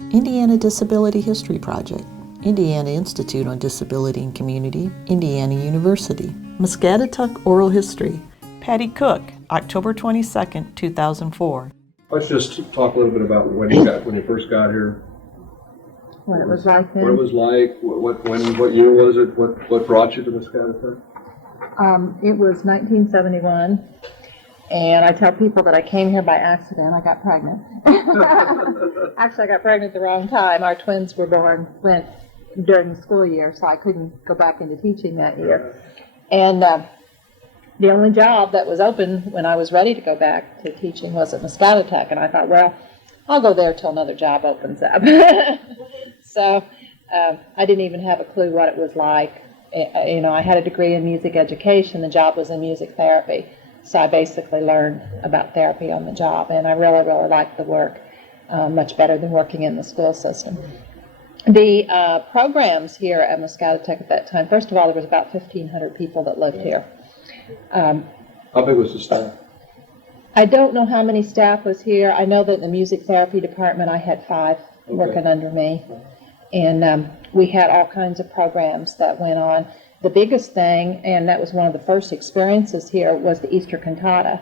Indiana Disability History Project, Indiana Institute on Disability and Community, Indiana University. Muscatatuck Oral History, Patty Cook, October 22nd, 2004. Let's just talk a little bit about when you first got here. What it was like then? What it was like, what year was it, what brought you to Muscatatuck? It was 1971, and I tell people that I came here by accident. I got pregnant. Actually, I got pregnant at the wrong time. Our twins went during the school year, so I couldn't go back into teaching that year. And the only job that was open when I was ready to go back to teaching was at Muscatatuck, and I thought, well, I'll go there till another job opens up. So I didn't even have a clue what it was like. I had a degree in music education. The job was in music therapy. So I basically learned about therapy on the job, and I really, really liked the work, much better than working in the school system. The programs here at Muscatatuck at that time, first of all, there was about 1,500 people that lived here. How big was the staff? I don't know how many staff was here. I know that in the music therapy department I had 5 working under me. And we had all kinds of programs that went on. The biggest thing, and that was one of the first experiences here, was the Easter cantata.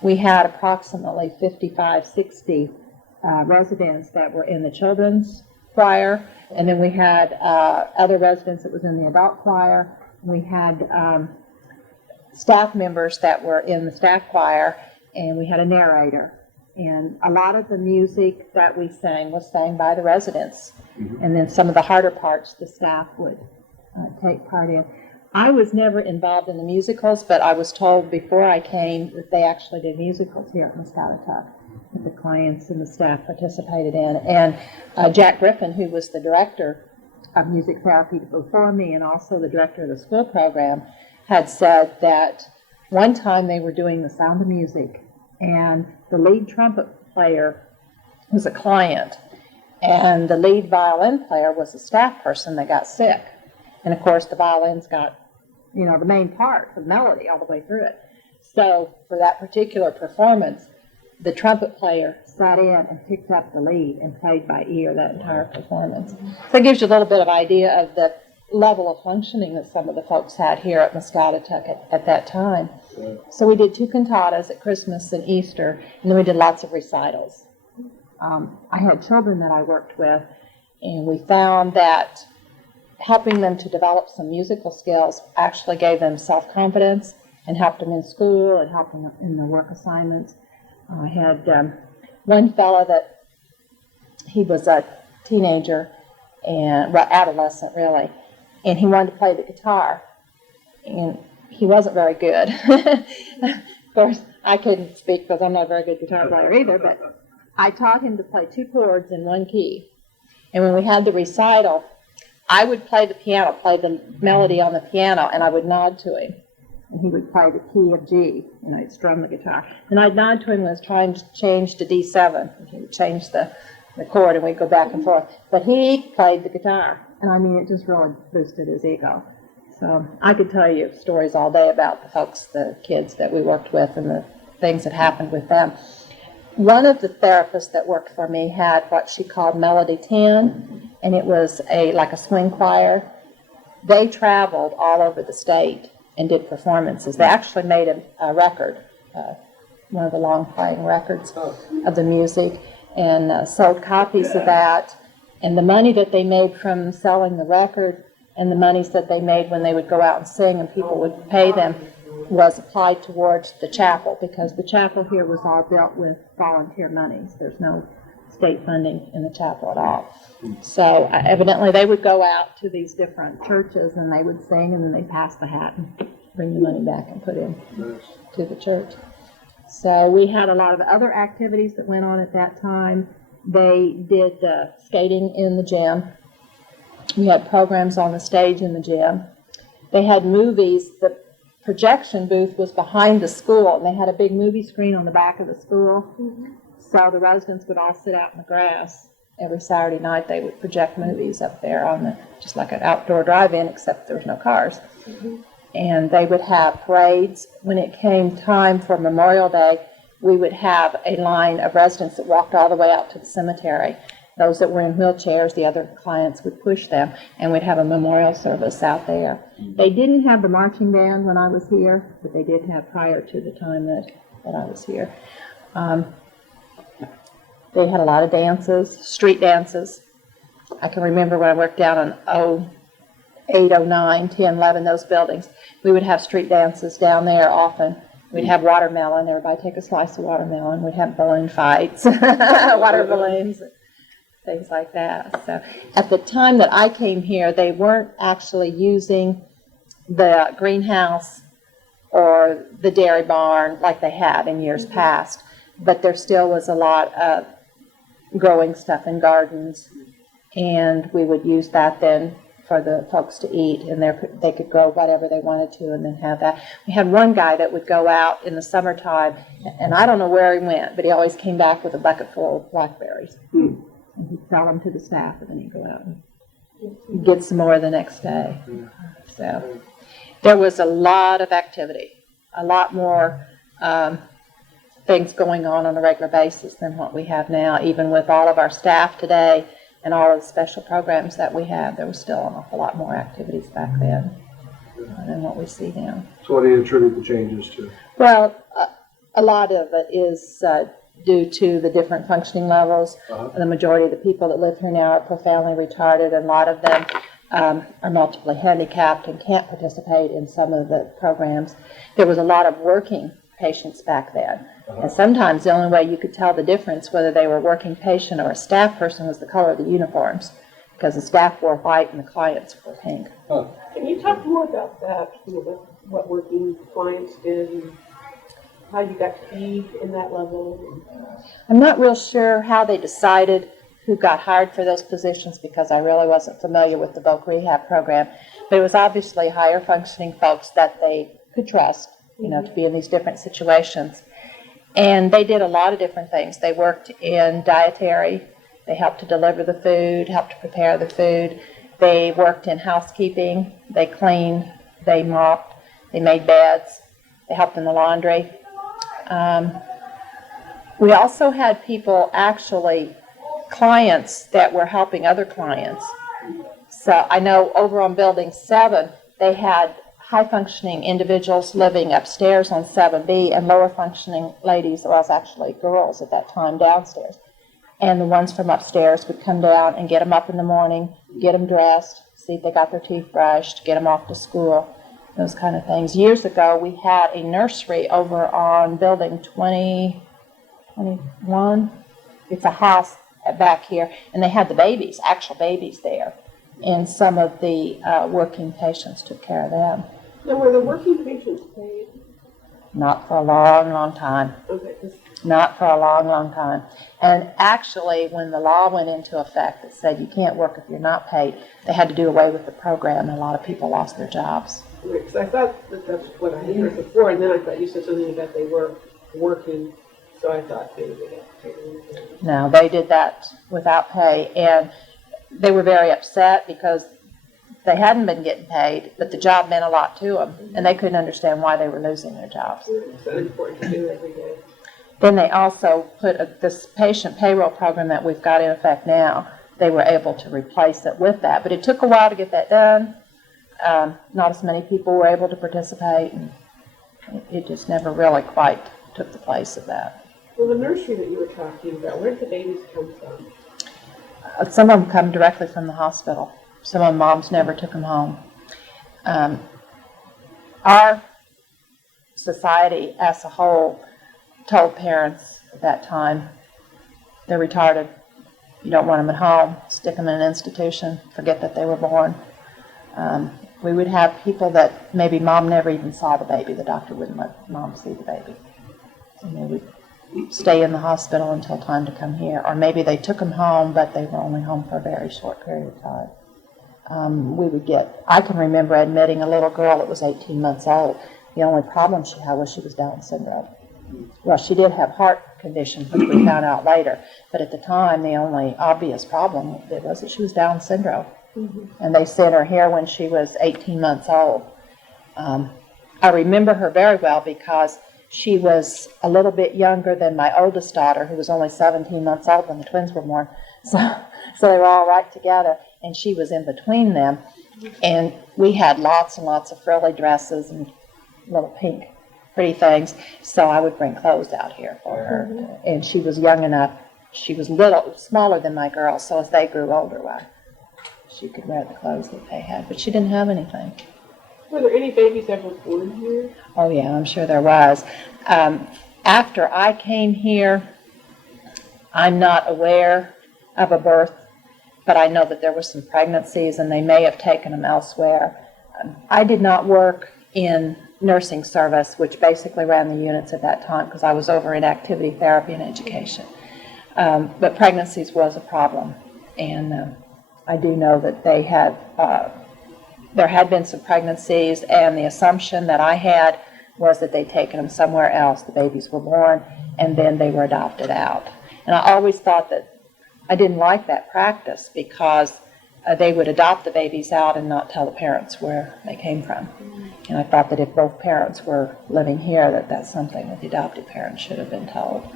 We had approximately 55, 60 residents that were in the children's choir, and then we had other residents that was in the adult choir. We had staff members that were in the staff choir, and we had a narrator. And a lot of the music that we sang was sang by the residents. Mm-hmm. And then some of the harder parts the staff would take part in. I was never involved in the musicals, but I was told before I came that they actually did musicals here at Muscatatuck, that the clients and the staff participated in. And Jack Griffin, who was the director of music therapy before me and also the director of the school program, had said that one time they were doing The Sound of Music, and the lead trumpet player was a client, and the lead violin player was a staff person that got sick. And of course the violins got, the main part, the melody all the way through it. So for that particular performance, the trumpet player sat in and picked up the lead and played by ear that entire performance. So it gives you a little bit of idea of the level of functioning that some of the folks had here at Muscatatuck at that time. Yeah. So we did 2 cantatas at Christmas and Easter, and then we did lots of recitals. I had children that I worked with, and we found that helping them to develop some musical skills actually gave them self-confidence and helped them in school and helped them in their work assignments. I had one fellow that he was a teenager and adolescent really, and he wanted to play the guitar, and he wasn't very good. Of course, I couldn't speak because I'm not a very good guitar player either, but I taught him to play 2 chords in 1 key. And when we had the recital, I would play the piano, play the melody on the piano, and I would nod to him. And he would play the key of G, and I'd strum the guitar. And I'd nod to him when I was trying to change to D7. And he would change the chord, and we'd go back and forth. But he played the guitar, and it just really boosted his ego. So I could tell you stories all day about the folks, the kids that we worked with and the things that happened with them. One of the therapists that worked for me had what she called Melody 10, and it was like a swing choir. They traveled all over the state and did performances. They actually made a record, one of the long-playing records of the music, and sold copies of that. And the money that they made from selling the record and the monies that they made when they would go out and sing and people would pay them was applied towards the chapel, because the chapel here was all built with volunteer monies. There's no state funding in the chapel at all. So evidently they would go out to these different churches and they would sing, and then they'd pass the hat and bring the money back and put in to the church. So we had a lot of other activities that went on at that time. They did skating in the gym. We had programs on the stage in the gym. They had movies. The projection booth was behind the school, and they had a big movie screen on the back of the school. Mm-hmm. So the residents would all sit out in the grass. Every Saturday night they would project movies up there on just like an outdoor drive-in, except there was no cars. Mm-hmm. And they would have parades. When it came time for Memorial Day, we would have a line of residents that walked all the way out to the cemetery, Those that were in wheelchairs, the other clients would push them, and we'd have a memorial service out there. They didn't have the marching band when I was here, but they did have prior to the time that I was here. They had a lot of dances, street dances. I can remember when I worked down on 08, 09, 10, 11, those buildings, we would have street dances down there often. We'd have watermelon, everybody take a slice of watermelon. We'd have balloon fights, water balloons, things like that. So at the time that I came here, they weren't actually using the greenhouse or the dairy barn like they had in years past, but there still was a lot of growing stuff in gardens, and we would use that then for the folks to eat, and they could grow whatever they wanted to and then have that. We had one guy that would go out in the summertime, and I don't know where he went, but he always came back with a bucket full of blackberries. And he'd sell them to the staff, and then he'd go out and get some more the next day. So there was a lot of activity, a lot more things going on a regular basis than what we have now. Even with all of our staff today and all of the special programs that we have, there was still an awful lot more activities back then than what we see now. So what do you attribute the changes to? Well, a lot of it is due to the different functioning levels. The majority of the people that live here now are profoundly retarded, and a lot of them are multiply handicapped and can't participate in some of the programs. There was a lot of working patients back then. And sometimes the only way you could tell the difference whether they were a working patient or a staff person was the color of the uniforms, because the staff wore white and the clients wore pink. Can you talk more about that, what working clients did and how you got paid in that level? I'm not real sure how they decided who got hired for those positions, because I really wasn't familiar with the voc rehab program, but it was obviously higher functioning folks that they could trust, to be in these different situations. And they did a lot of different things. They worked in dietary. They helped to deliver the food, helped to prepare the food. They worked in housekeeping. They cleaned. They mopped. They made beds. They helped in the laundry. We also had people, actually, clients that were helping other clients. So I know over on Building 7, they had high-functioning individuals living upstairs on 7B, and lower-functioning ladies, well, it was actually girls at that time, downstairs. And the ones from upstairs would come down and get them up in the morning, get them dressed, see if they got their teeth brushed, get them off to school, those kind of things. Years ago, we had a nursery over on Building 21. It's a house back here, and they had the babies, actual babies there. And some of the working patients took care of them. Now, were the working patients paid? Not for a long, long time. Okay. Not for a long, long time. And actually, when the law went into effect that said you can't work if you're not paid, they had to do away with the program, and a lot of people lost their jobs. Right, because I thought that's what I had heard before, and then I thought you said something about they were working, so I thought maybe they got paid. No, they did that without pay, and they were very upset because they hadn't been getting paid, but the job meant a lot to them, and they couldn't understand why they were losing their jobs. It's so important to do every day. Then they also put this patient payroll program that we've got in effect now. They were able to replace it with that, but it took a while to get that done. Not as many people were able to participate, and it just never really quite took the place of that. Well, the nursery that you were talking about, where did the babies come from? Some of them come directly from the hospital. Some of the moms never took them home. Our society as a whole told parents at that time, they're retarded, you don't want them at home, stick them in an institution, forget that they were born. We would have people that maybe mom never even saw the baby. The doctor wouldn't let mom see the baby. So they would stay in the hospital until time to come here. Or maybe they took them home, but they were only home for a very short period of time. I can remember admitting a little girl that was 18 months old. The only problem she had was she was Down syndrome. Well, she did have heart condition, which we found out later, but at the time, the only obvious problem was that she was Down syndrome. And they sent her here when she was 18 months old. I remember her very well because she was a little bit younger than my oldest daughter, who was only 17 months old when the twins were born. So they were all right together, and she was in between them. And we had lots and lots of frilly dresses and little pink pretty things. So I would bring clothes out here for her. And she was young enough. She was smaller than my girls. So as they grew older, well, she could wear the clothes that they had. But she didn't have anything. Were there any babies ever born here? Oh, yeah, I'm sure there was. After I came here, I'm not aware of a birth, but I know that there were some pregnancies, and they may have taken them elsewhere. I did not work in nursing service, which basically ran the units at that time, because I was over in activity therapy and education. But pregnancies was a problem, and I do know that they had, there had been some pregnancies, and the assumption that I had was that they'd taken them somewhere else. The babies were born, and then they were adopted out. And I always thought that I didn't like that practice, because they would adopt the babies out and not tell the parents where they came from. And I thought that if both parents were living here, that that's something that the adopted parents should have been told.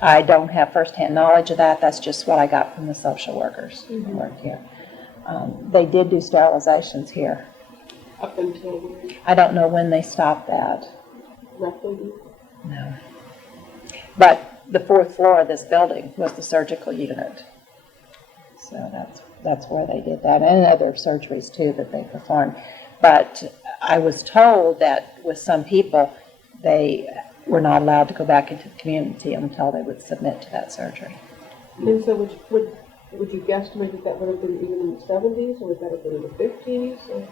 I don't have firsthand knowledge of that. That's just what I got from the social workers who worked here. They did do sterilizations here. Up until I don't know when they stopped that. roughly? No. But the fourth floor of this building was the surgical unit. So that's where they did that, and other surgeries too that they performed. But I was told that with some people, they were not allowed to go back into the community until they would submit to that surgery. And so would you guesstimate that would have been even in the 70s, or would that have been in the 50s? Or?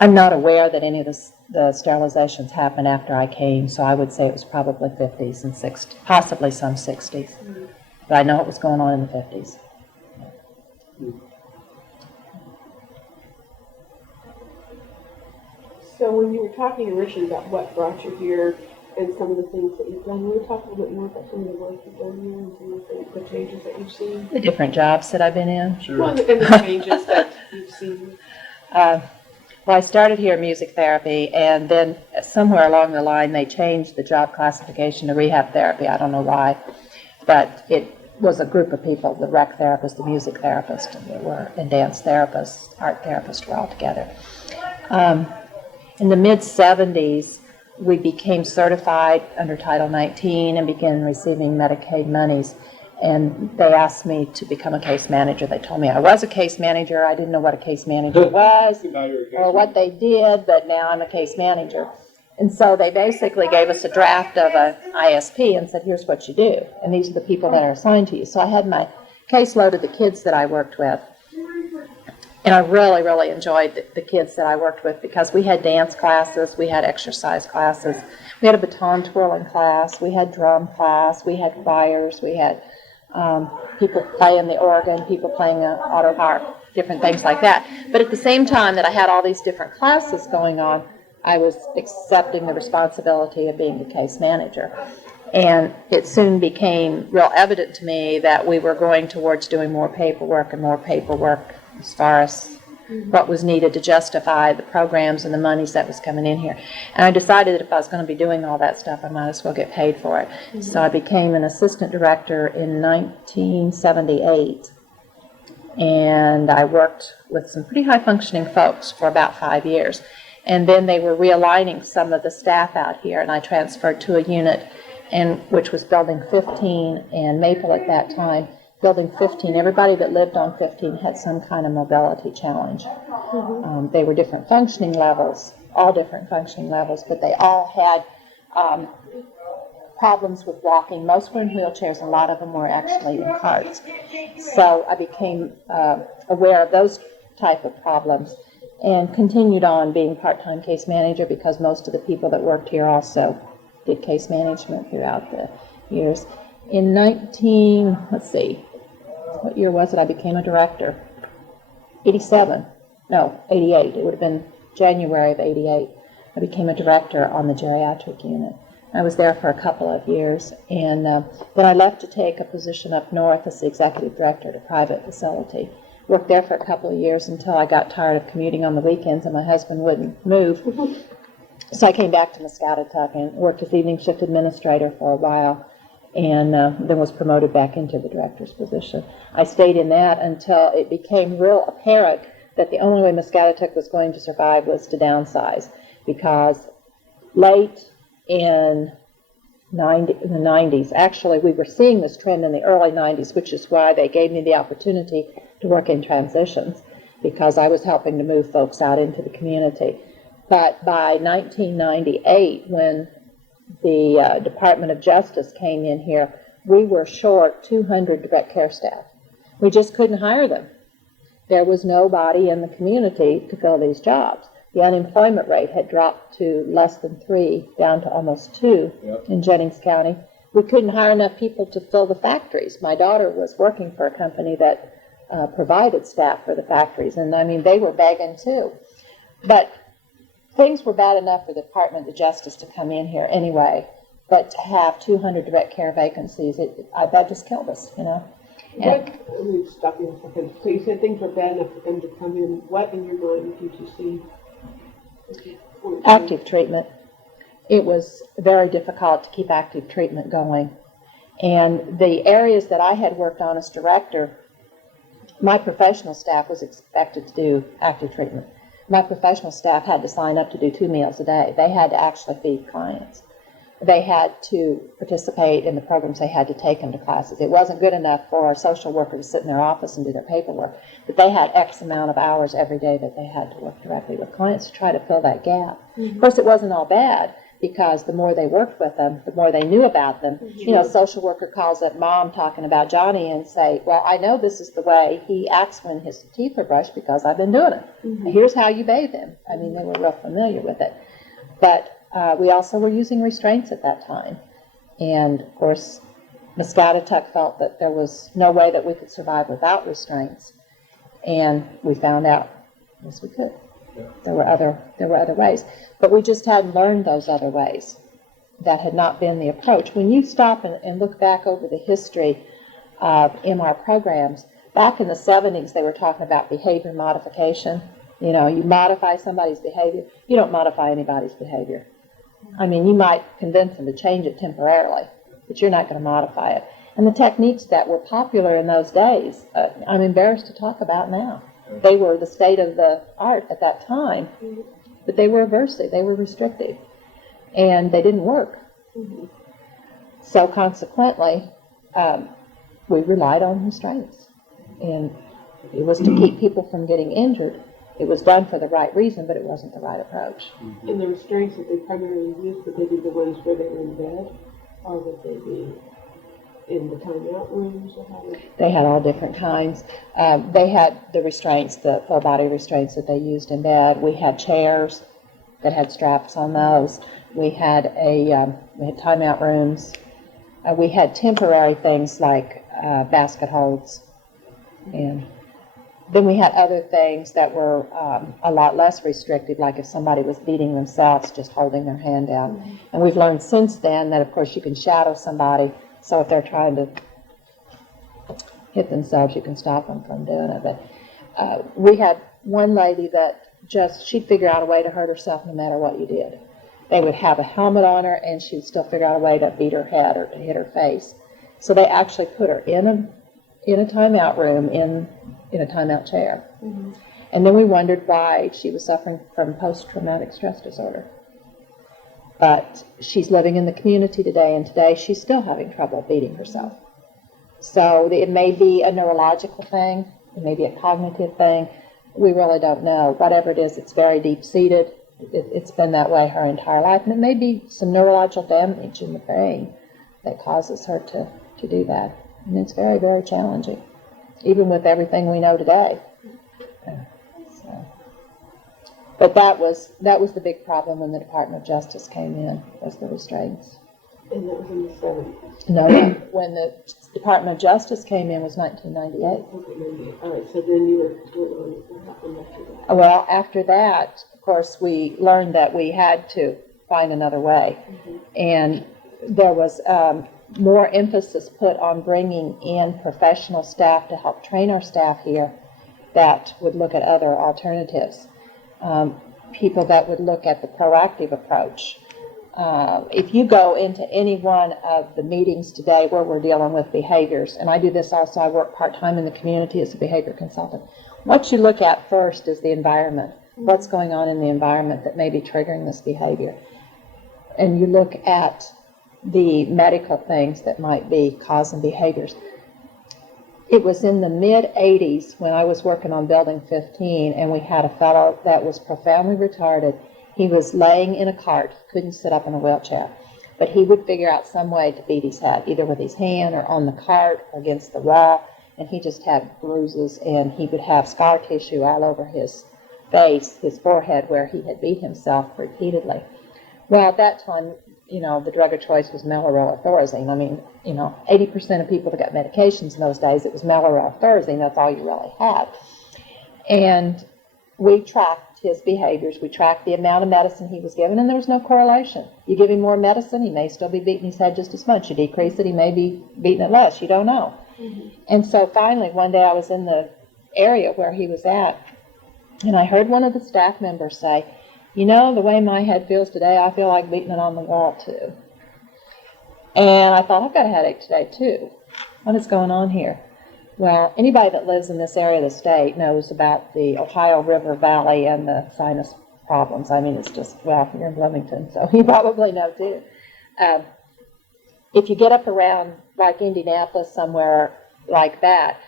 I'm not aware that any of the sterilizations happened after I came, so I would say it was probably 50s and 60s, possibly some 60s. But I know it was going on in the 50s. So when you were talking originally about what brought you here and some of the things that you've done, will you talk a little bit more about some of the work you've done here and some of the changes that you've seen? The different jobs that I've been in. Sure. Well, and the changes that you've seen. Well, I started here in music therapy, and then somewhere along the line they changed the job classification to rehab therapy. I don't know why, but it was a group of people, the rec therapist, the music therapist, and dance therapists, art therapists were all together. In the mid-70s, we became certified under Title 19 and began receiving Medicaid monies. And they asked me to become a case manager. They told me I was a case manager. I didn't know what a case manager was or what they did, but now I'm a case manager. And so they basically gave us a draft of an ISP and said, here's what you do. And these are the people that are assigned to you. So I had my caseload of the kids that I worked with. And I really, really enjoyed the kids that I worked with, because we had dance classes, we had exercise classes, we had a baton twirling class, we had drum class, we had choirs, we had people playing the organ, people playing an auto harp, different things like that. But at the same time that I had all these different classes going on, I was accepting the responsibility of being the case manager. And it soon became real evident to me that we were going towards doing more paperwork and more paperwork as far as what was needed to justify the programs and the monies that was coming in here. And I decided that if I was going to be doing all that stuff, I might as well get paid for it. So I became an assistant director in 1978, and I worked with some pretty high-functioning folks for about 5 years. And then they were realigning some of the staff out here, and I transferred to a unit which was Building 15 and Maple at that time. Building 15, everybody that lived on 15 had some kind of mobility challenge. They were different functioning levels, all different functioning levels, but they all had problems with walking. Most were in wheelchairs, a lot of them were actually in carts. So I became aware of those type of problems and continued on being part-time case manager, because most of the people that worked here also did case management throughout the years. In what year was it I became a director? 88. It would have been January of 88. I became a director on the geriatric unit. I was there for a couple of years, and then I left to take a position up north as the executive director at a private facility. Worked there for a couple of years until I got tired of commuting on the weekends and my husband wouldn't move. So I came back to Muscatatuck and worked as evening shift administrator for a while. and then was promoted back into the director's position. I stayed in that until it became real apparent that the only way Muscatatuck was going to survive was to downsize, because late in the 90s, actually we were seeing this trend in the early 90s, which is why they gave me the opportunity to work in transitions, because I was helping to move folks out into the community. But by 1998, when the Department of Justice came in here, we were short 200 direct care staff. We just couldn't hire them. There was nobody in the community to fill these jobs. The unemployment rate had dropped to less than 3, down to almost 2 in Jennings County. We couldn't hire enough people to fill the factories. My daughter was working for a company that provided staff for the factories, and I mean, they were begging too. But things were bad enough for the Department of Justice to come in here anyway, but to have 200 direct care vacancies, that just killed us, you know. Let me stop you a second. So you said things were bad enough for them to come in. What in your mind did you see? Active treatment. It was very difficult to keep active treatment going. And the areas that I had worked on as director, my professional staff was expected to do active treatment. My professional staff had to sign up to do 2 meals a day. They had to actually feed clients. They had to participate in the programs they had to take them to classes. It wasn't good enough for a social worker to sit in their office and do their paperwork, but they had X amount of hours every day that they had to work directly with clients to try to fill that gap. Of course, it wasn't all bad, because the more they worked with them, the more they knew about them. You know, social worker calls up mom talking about Johnny and say, well, I know this is the way he acts when his teeth are brushed because I've been doing it. Here's how you bathe him. I mean, they were real familiar with it. But we also were using restraints at that time. And, of course, Muscatatuck felt that there was no way that we could survive without restraints. And we found out, yes, we could. There were other ways. But we just hadn't learned those other ways. That had not been the approach. When you stop and look back over the history of MR programs, back in the 70s, they were talking about behavior modification. You know, you modify somebody's behavior. You don't modify anybody's behavior. I mean, you might convince them to change it temporarily, but you're not going to modify it. And the techniques that were popular in those days, I'm embarrassed to talk about now. They were the state of the art at that time, but they were aversive, they were restrictive, and they didn't work. So consequently, we relied on restraints. And it was to keep people from getting injured. It was done for the right reason, but it wasn't the right approach. And the restraints that they primarily used, would they be the ones where they were in bed, or would they be in the timeout rooms? Or how they had all different kinds. They had the restraints, the full body restraints that they used in bed. We had chairs that had straps on those. We had timeout rooms. We had temporary things like basket holds, and then we had other things that were a lot less restrictive, like if somebody was beating themselves, just holding their hand down. And we've learned since then that, of course, you can shadow somebody, so if they're trying to hit themselves, you can stop them from doing it. But we had one lady that she'd figure out a way to hurt herself no matter what you did. They would have a helmet on her, and she'd still figure out a way to beat her head or to hit her face. So they actually put her in a timeout room, in a timeout chair. And then we wondered why she was suffering from post-traumatic stress disorder. But she's living in the community today, and today she's still having trouble beating herself. So it may be a neurological thing, it may be a cognitive thing, we really don't know. Whatever it is, it's very deep-seated. It's been that way her entire life, and it may be some neurological damage in the brain that causes her to do that. And it's very, very challenging, even with everything we know today. But that was the big problem when the Department of Justice came in, was the restraints. And that was in the 70s? No, when the Department of Justice came in was 1998. Okay, 98. All right, so then you were on what happened after that? Well, after that, of course, we learned that we had to find another way. And there was more emphasis put on bringing in professional staff to help train our staff here that would look at other alternatives. People that would look at the proactive approach, if you go into any one of the meetings today where we're dealing with behaviors, and I do this also, I work part-time in the community as a behavior consultant, what you look at first is the environment. What's going on in the environment that may be triggering this behavior? And you look at the medical things that might be causing behaviors. It was in the mid-'80s when I was working on Building 15, and we had a fellow that was profoundly retarded. He was laying in a cart, couldn't sit up in a wheelchair, but he would figure out some way to beat his head, either with his hand or on the cart or against the wall, and he just had bruises, and he would have scar tissue all over his face, his forehead, where he had beat himself repeatedly. Well, at that time, the drug of choice was melorelithorazine. I mean, 80% of people that got medications in those days, it was melorelithorazine. That's all you really had. And we tracked his behaviors. We tracked the amount of medicine he was given, and there was no correlation. You give him more medicine, he may still be beating his head just as much. You decrease it, he may be beating it less. You don't know. Mm-hmm. And so finally, one day I was in the area where he was at, and I heard one of the staff members say, the way my head feels today, I feel like beating it on the wall, too. And I thought, I've got a headache today, too. What is going on here? Well, anybody that lives in this area of the state knows about the Ohio River Valley and the sinus problems. I mean, it's just, you're in Bloomington, so you probably know, too. If you get up around, like, Indianapolis, somewhere like that,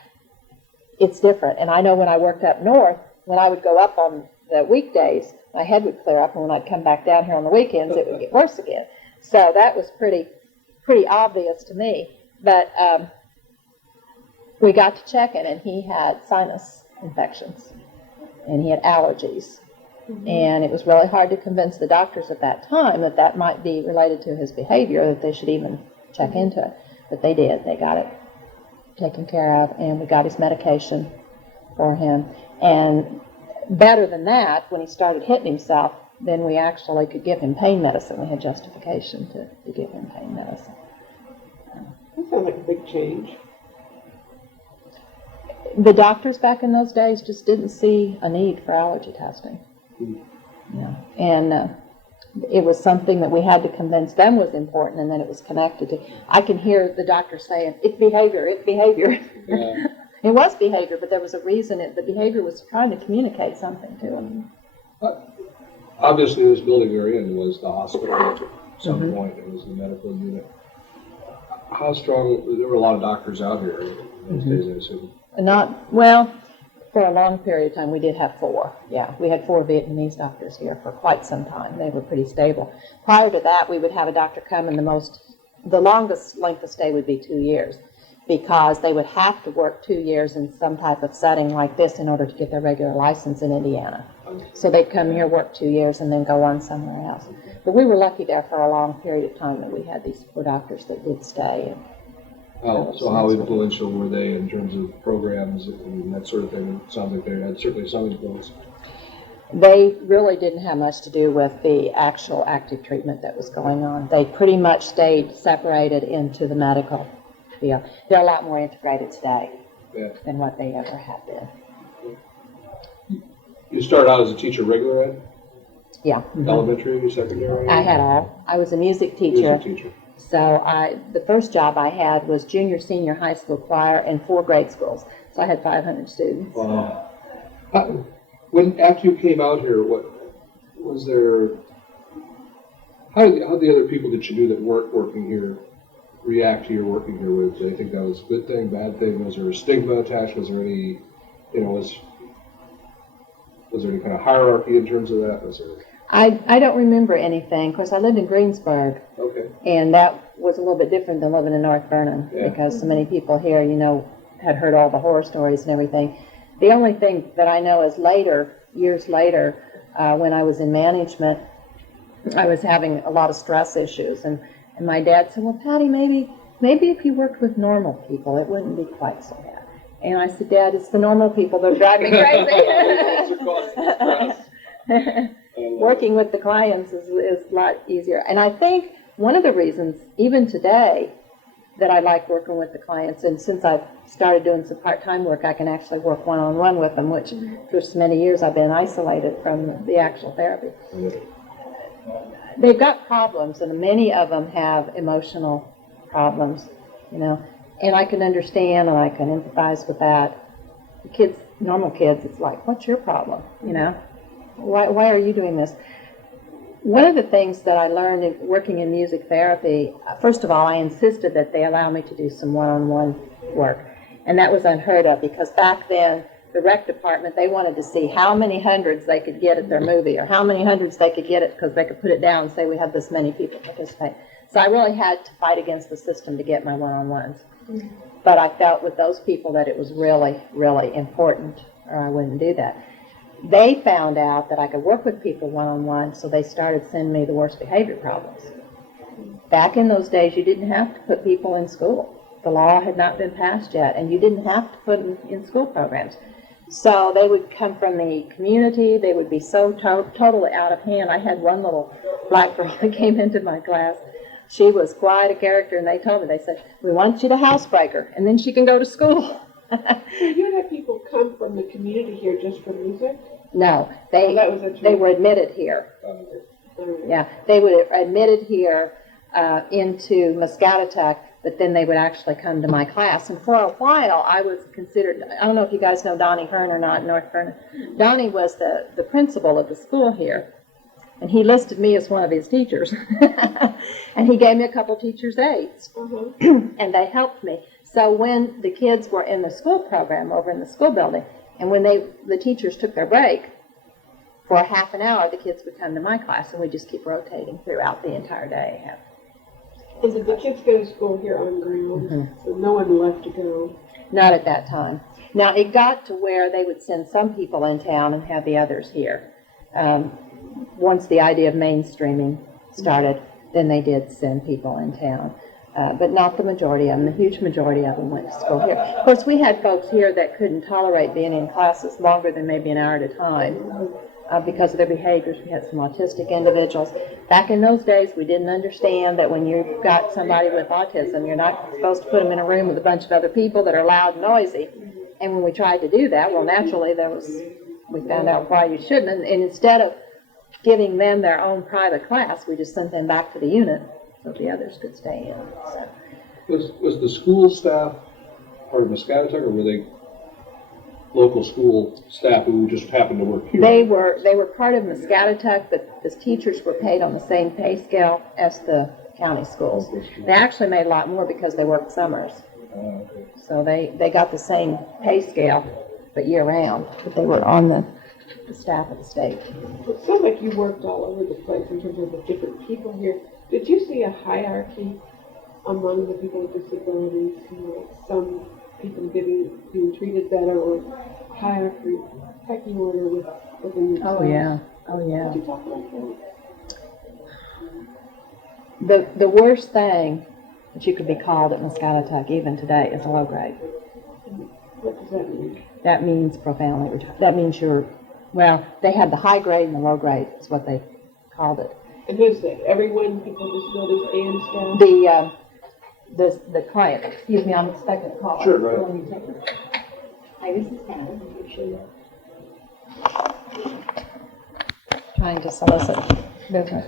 it's different. And I know when I worked up north, when I would go up on the weekdays, my head would clear up, and when I'd come back down here on the weekends, it would get worse again. So that was pretty obvious to me. But we got to checking, and he had sinus infections, and he had allergies. Mm-hmm. And it was really hard to convince the doctors at that time that that might be related to his behavior, that they should even check into it. But they did. They got it taken care of, and we got his medication for him. And better than that, when he started hitting himself, then we actually could give him pain medicine. We had justification to give him pain medicine. That sounds like a big change. The doctors back in those days just didn't see a need for allergy testing. And it was something that we had to convince them was important, and then it was connected to. I can hear the doctor saying, it's behavior, it's behavior. Yeah. It was behavior, but there was a reason. The behavior was trying to communicate something to him. Obviously, this building you're in was the hospital at some point. It was the medical unit. How strong? There were a lot of doctors out here in those days, I assume. For a long period of time, we did have 4. Yeah, we had 4 Vietnamese doctors here for quite some time. They were pretty stable. Prior to that, we would have a doctor come, and the longest length of stay would be 2 years, because they would have to work 2 years in some type of setting like this in order to get their regular license in Indiana. So they'd come here, work 2 years, and then go on somewhere else. But we were lucky there for a long period of time that we had these 4 doctors that did stay. So how influential were they in terms of programs and that sort of thing? It sounds like they had certainly some influence. They really didn't have much to do with the actual active treatment that was going on. They pretty much stayed separated into the medical field. They're a lot more integrated today than what they ever have been. You started out as a teacher, regular ed? Yeah. Elementary, secondary? I had all. I was a music teacher. Music teacher. So the first job I had was junior, senior high school choir and 4 grade schools. So I had 500 students. Wow. After you came out here, what was there? How did the other people that you knew that weren't working here react to your working here? Did they think that was a good thing, bad thing? Was there a stigma attached? Was there any, was there any kind of hierarchy in terms of that? Was there? I don't remember anything. Of course, I lived in Greensburg. Okay. And that was a little bit different than living in North Vernon, because so many people here, had heard all the horror stories and everything. The only thing that I know is years later, when I was in management, I was having a lot of stress issues. And my dad said, well, Patty, maybe if you worked with normal people, it wouldn't be quite so bad. And I said, Dad, it's the normal people that drive me crazy. Working with the clients is a lot easier. And I think one of the reasons, even today, that I like working with the clients, and since I've started doing some part-time work, I can actually work one-on-one with them, which for so many years I've been isolated from the actual therapy. they've got problems, and many of them have emotional problems, you know, and I can understand and I can empathize with that. The kids, normal kids, it's like, what's your problem, you know? Why are you doing this? One of the things that I learned in working in music therapy, first of all, I insisted that they allow me to do some one-on-one work, and that was unheard of because back then, the rec department, they wanted to see how many hundreds they could get at their movie or how many hundreds they could get it because they could put it down and say we have this many people participate. So I really had to fight against the system to get my one-on-ones. But I felt with those people that it was really, really important or I wouldn't do that. They found out that I could work with people one-on-one, so they started sending me the worst behavior problems. Back in those days, you didn't have to put people in school. The law had not been passed yet, and you didn't have to put them in school programs. So they would come from the community. They would be so totally out of hand. I had one little black girl that came into my class. She was quite a character, and they told me, they said, we want you to housebreak her, and then she can go to school. So you had people come from the community here just for music? No, they were admitted here. Yeah, they were admitted here into Muscatatuck, but then they would actually come to my class. And for a while, I was considered, I don't know if you guys know Donnie Hearn or not, North Vernon. Donnie was the principal of the school here, and he listed me as one of his teachers. And he gave me a couple teachers' aides, and they helped me. So when the kids were in the school program over in the school building, and when the teachers took their break, for a half an hour, the kids would come to my class, and we'd just keep rotating throughout the entire day. And did the kids go to school here on ground? So no one left to go? Not at that time. Now, it got to where they would send some people in town and have the others here. Once the idea of mainstreaming started, then they did send people in town. But not the majority of them. The huge majority of them went to school here. Of course, we had folks here that couldn't tolerate being in classes longer than maybe an hour at a time because of their behaviors. We had some autistic individuals. Back in those days, we didn't understand that when you've got somebody with autism, you're not supposed to put them in a room with a bunch of other people that are loud and noisy. And when we tried to do that, well, naturally, we found out why you shouldn't. And instead of giving them their own private class, we just sent them back to the unit so the others could stay in. So. Was the school staff part of Muscatatuck, or were they local school staff who just happened to work here? They were part of Muscatatuck, but the teachers were paid on the same pay scale as the county schools. They actually made a lot more because they worked summers. So they got the same pay scale, but year-round. But they were on the staff of the state. It sounds like you worked all over the place in terms of the different people here. Did you see a hierarchy among the people with disabilities? You know, some people being treated better, or hierarchy, pecking order within the Oh yeah. Could you talk about that? The worst thing that you could be called at Muscatatuck even today is a low grade. What does that mean? That means profoundly retarded. That means they had the high grade and the low grade is what they called it. And who's that? Everyone, people with disabilities and staff? The client, excuse me, I'm expecting a call. Sure, go ahead. Hi, this is Karen. Trying to solicit business.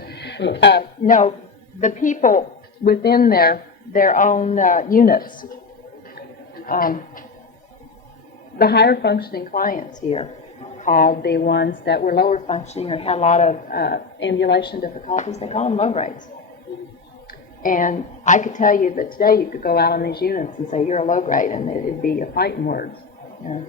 No, the people within their own units, the higher functioning clients here called the ones that were lower functioning or had a lot of ambulation difficulties, they call them low grades. And I could tell you that today you could go out on these units and say you're a low grade, and it'd be a fighting words. You know.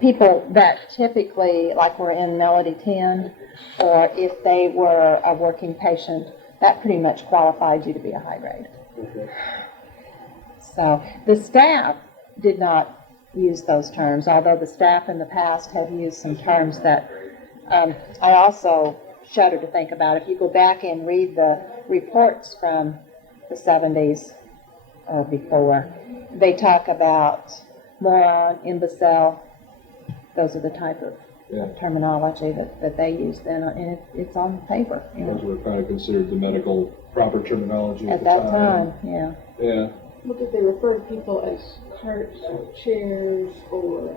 People that typically, like were in Melody 10, or if they were a working patient, that pretty much qualified you to be a high grade. Okay. So the staff did not use those terms, although the staff in the past have used some terms that I also shudder to think about. If you go back and read the reports from the 70s or before, they talk about moron, imbecile. Those are the type of terminology that they use then, and it's on paper. Those were kind of considered the medical proper terminology At that time, yeah. Yeah. What did they refer to people as carts or chairs, or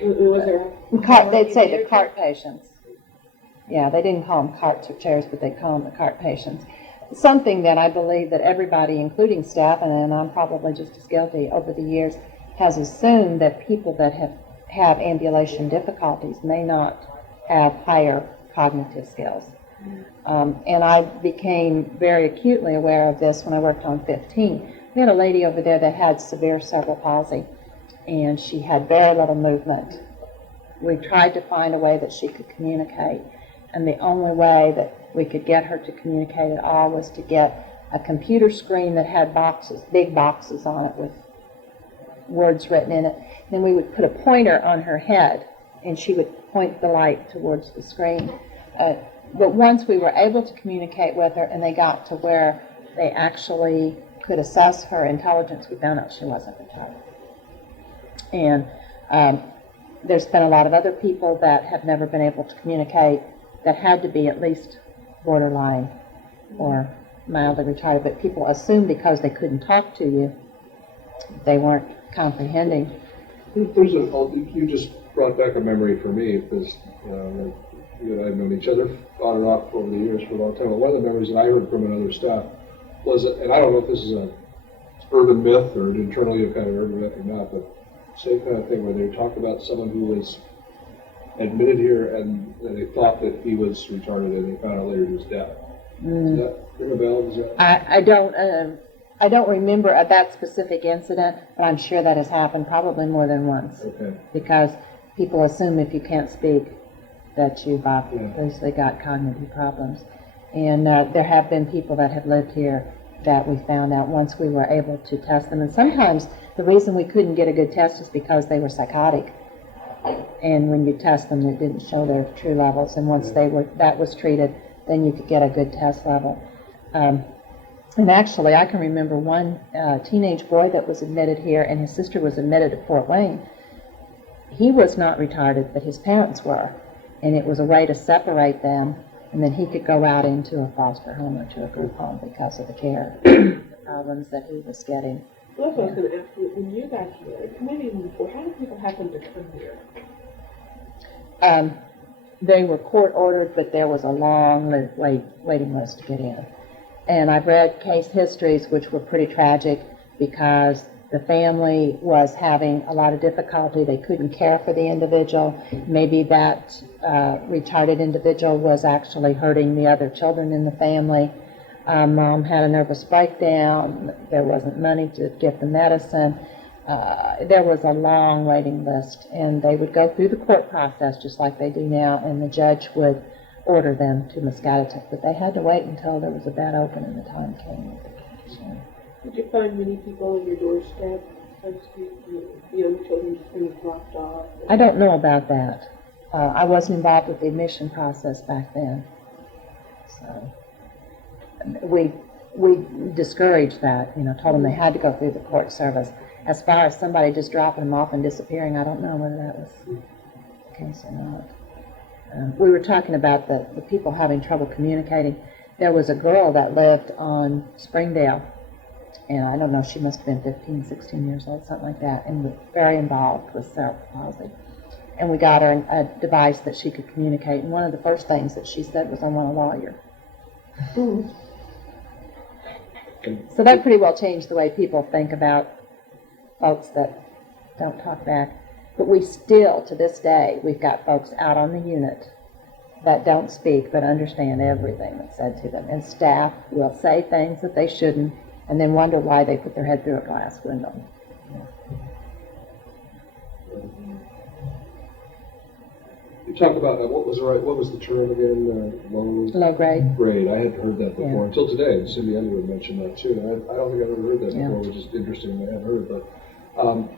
was there? They'd say the cart patients. Yeah, they didn't call them carts or chairs, but they call them the cart patients. Something that I believe that everybody, including staff, and I'm probably just as guilty over the years, has assumed that people that have ambulation difficulties may not have higher cognitive skills. And I became very acutely aware of this when I worked on 15. We had a lady over there that had severe cerebral palsy, and she had very little movement. We tried to find a way that she could communicate, and the only way that we could get her to communicate at all was to get a computer screen that had boxes, big boxes on it with words written in it. Then we would put a pointer on her head, and she would point the light towards the screen. But once we were able to communicate with her and they got to where they actually could assess her intelligence, we found out she wasn't retarded. And there's been a lot of other people that have never been able to communicate that had to be at least borderline or mildly retarded, but people assume because they couldn't talk to you, they weren't comprehending. You just brought back a memory for me, because you and I have known each other on and off over the years for a long time. But one of the memories that I heard from another staff was that, and I don't know if this is an urban myth or internally a kind of urban myth or not, but same kind of thing where they talked about someone who was admitted here and they thought that he was retarded and they found out later he was deaf. Does that ring a bell? Does that... I don't remember that specific incident, but I'm sure that has happened probably more than once. Okay. Because people assume if you can't speak that you've obviously got cognitive problems. And there have been people that have lived here that we found out once we were able to test them. And sometimes the reason we couldn't get a good test is because they were psychotic. And when you test them, it didn't show their true levels. And once that was treated, then you could get a good test level. And actually, I can remember one teenage boy that was admitted here, and his sister was admitted at Fort Wayne. He was not retarded, but his parents were. And it was a way to separate them, and then he could go out into a foster home or to a group home because of the care, the problems that he was getting. Well, that's what I was going to ask you. When you got here, maybe even before, how did people happen to come here? They were court-ordered, but there was a long waiting list to get in. And I've read case histories which were pretty tragic because the family was having a lot of difficulty. They couldn't care for the individual. Maybe that retarded individual was actually hurting the other children in the family. Mom had a nervous breakdown. There wasn't money to get the medicine. There was a long waiting list, and they would go through the court process just like they do now, and the judge would order them to Muscatatuck, but they had to wait until there was a bed open and the time came. So. Did you find many people on your doorstep, so to speak, young children just being dropped off? I don't know about that. I wasn't involved with the admission process back then. So we discouraged that, told them they had to go through the court service. As far as somebody just dropping them off and disappearing, I don't know whether that was the case or not. We were talking about the people having trouble communicating. There was a girl that lived on Springdale, and I don't know, she must have been 15, 16 years old, something like that, and was very involved with cerebral palsy. And we got her a device that she could communicate, and one of the first things that she said was, "I want a lawyer." Mm. So that pretty well changed the way people think about folks that don't talk back. But we still, to this day, we've got folks out on the unit that don't speak but understand everything that's said to them. And staff will say things that they shouldn't and then wonder why they put their head through a glass window. You talk about what was the term again? Low grade. Grade. I hadn't heard that before until today. And Cindy Underwood mentioned that too. And I don't think I've ever heard that before, which is interesting. I hadn't heard it, but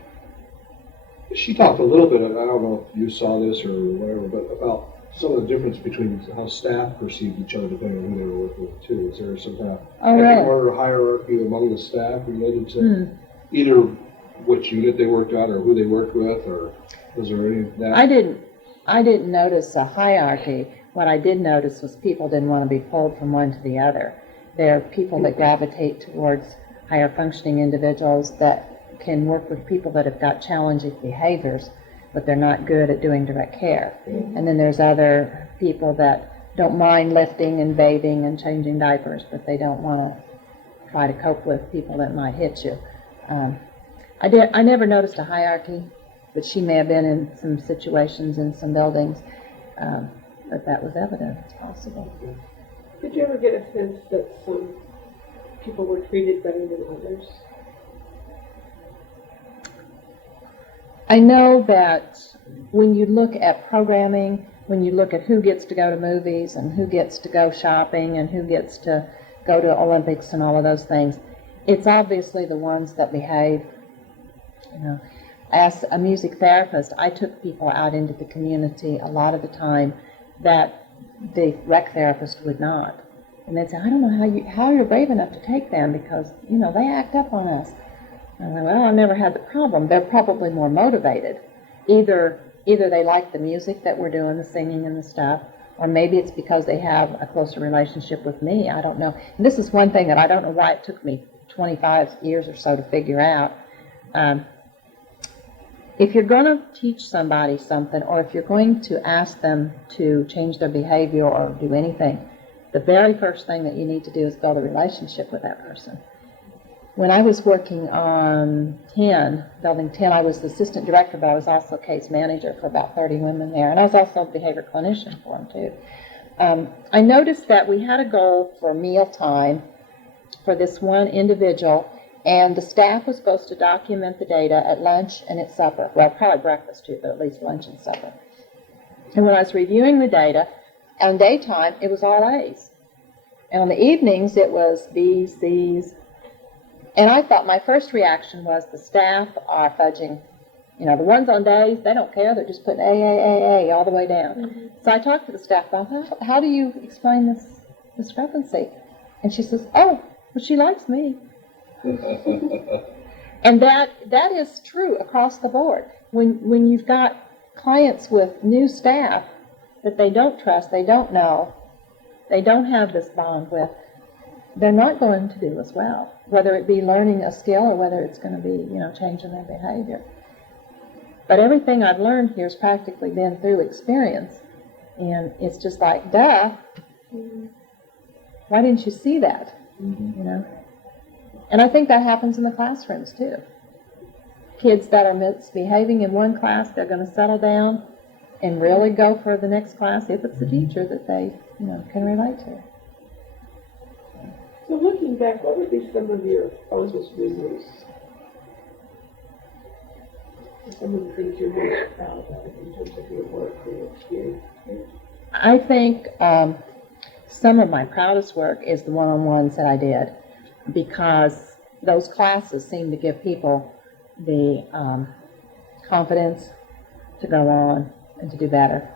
she talked a little bit. I don't know if you saw this or whatever, but about some of the difference between how staff perceived each other depending on who they were working with too. Is there some kind of order hierarchy among the staff related to either which unit they worked on or who they worked with, or was there any of that? I didn't notice a hierarchy. What I did notice was people didn't want to be pulled from one to the other. There are people that gravitate towards higher functioning individuals that can work with people that have got challenging behaviors, but they're not good at doing direct care. And then there's other people that don't mind lifting and bathing and changing diapers, but they don't want to try to cope with people that might hit you. I never noticed a hierarchy, but she may have been in some situations in some buildings, but that was evident. It's possible. Did you ever get a sense that some people were treated better than others? I know that when you look at programming, when you look at who gets to go to movies and who gets to go shopping and who gets to go to Olympics and all of those things, it's obviously the ones that behave. You know, as a music therapist, I took people out into the community a lot of the time that the rec therapist would not. And they'd say, I don't know how you're brave enough to take them because, you know, they act up on us. And I said, well, I've never had the problem. They're probably more motivated. Either they like the music that we're doing, the singing and the stuff, or maybe it's because they have a closer relationship with me. I don't know. And this is one thing that I don't know why it took me 25 years or so to figure out. If you're going to teach somebody something, or if you're going to ask them to change their behavior or do anything, the very first thing that you need to do is build a relationship with that person. When I was working on Building 10, I was the assistant director, but I was also case manager for about 30 women there, and I was also a behavior clinician for them, too. I noticed that we had a goal for mealtime for this one individual, and the staff was supposed to document the data at lunch and at supper. Well, probably breakfast, too, but at least lunch and supper. And when I was reviewing the data, on daytime, it was all A's. And on the evenings, it was B's, C's. And I thought my first reaction was the staff are fudging. You know, the ones on days, they don't care. They're just putting A all the way down. Mm-hmm. So I talked to the staff about, how do you explain this discrepancy? And she says, oh, well, she likes me. And that is true across the board. When you've got clients with new staff that they don't trust, they don't know, they don't have this bond with, they're not going to do as well, whether it be learning a skill or whether it's going to be, you know, changing their behavior. But everything I've learned here has practically been through experience. And it's just like, duh, why didn't you see that? You know? And I think that happens in the classrooms, too. Kids that are misbehaving in one class, they're going to settle down and really go for the next class if it's the teacher that they, you know, can relate to. So looking back, what would be some of your fondest memories? Some of the things you're most proud of in terms of your work or your experience? I think some of my proudest work is the one-on-ones that I did, because those classes seem to give people the confidence to go on and to do better.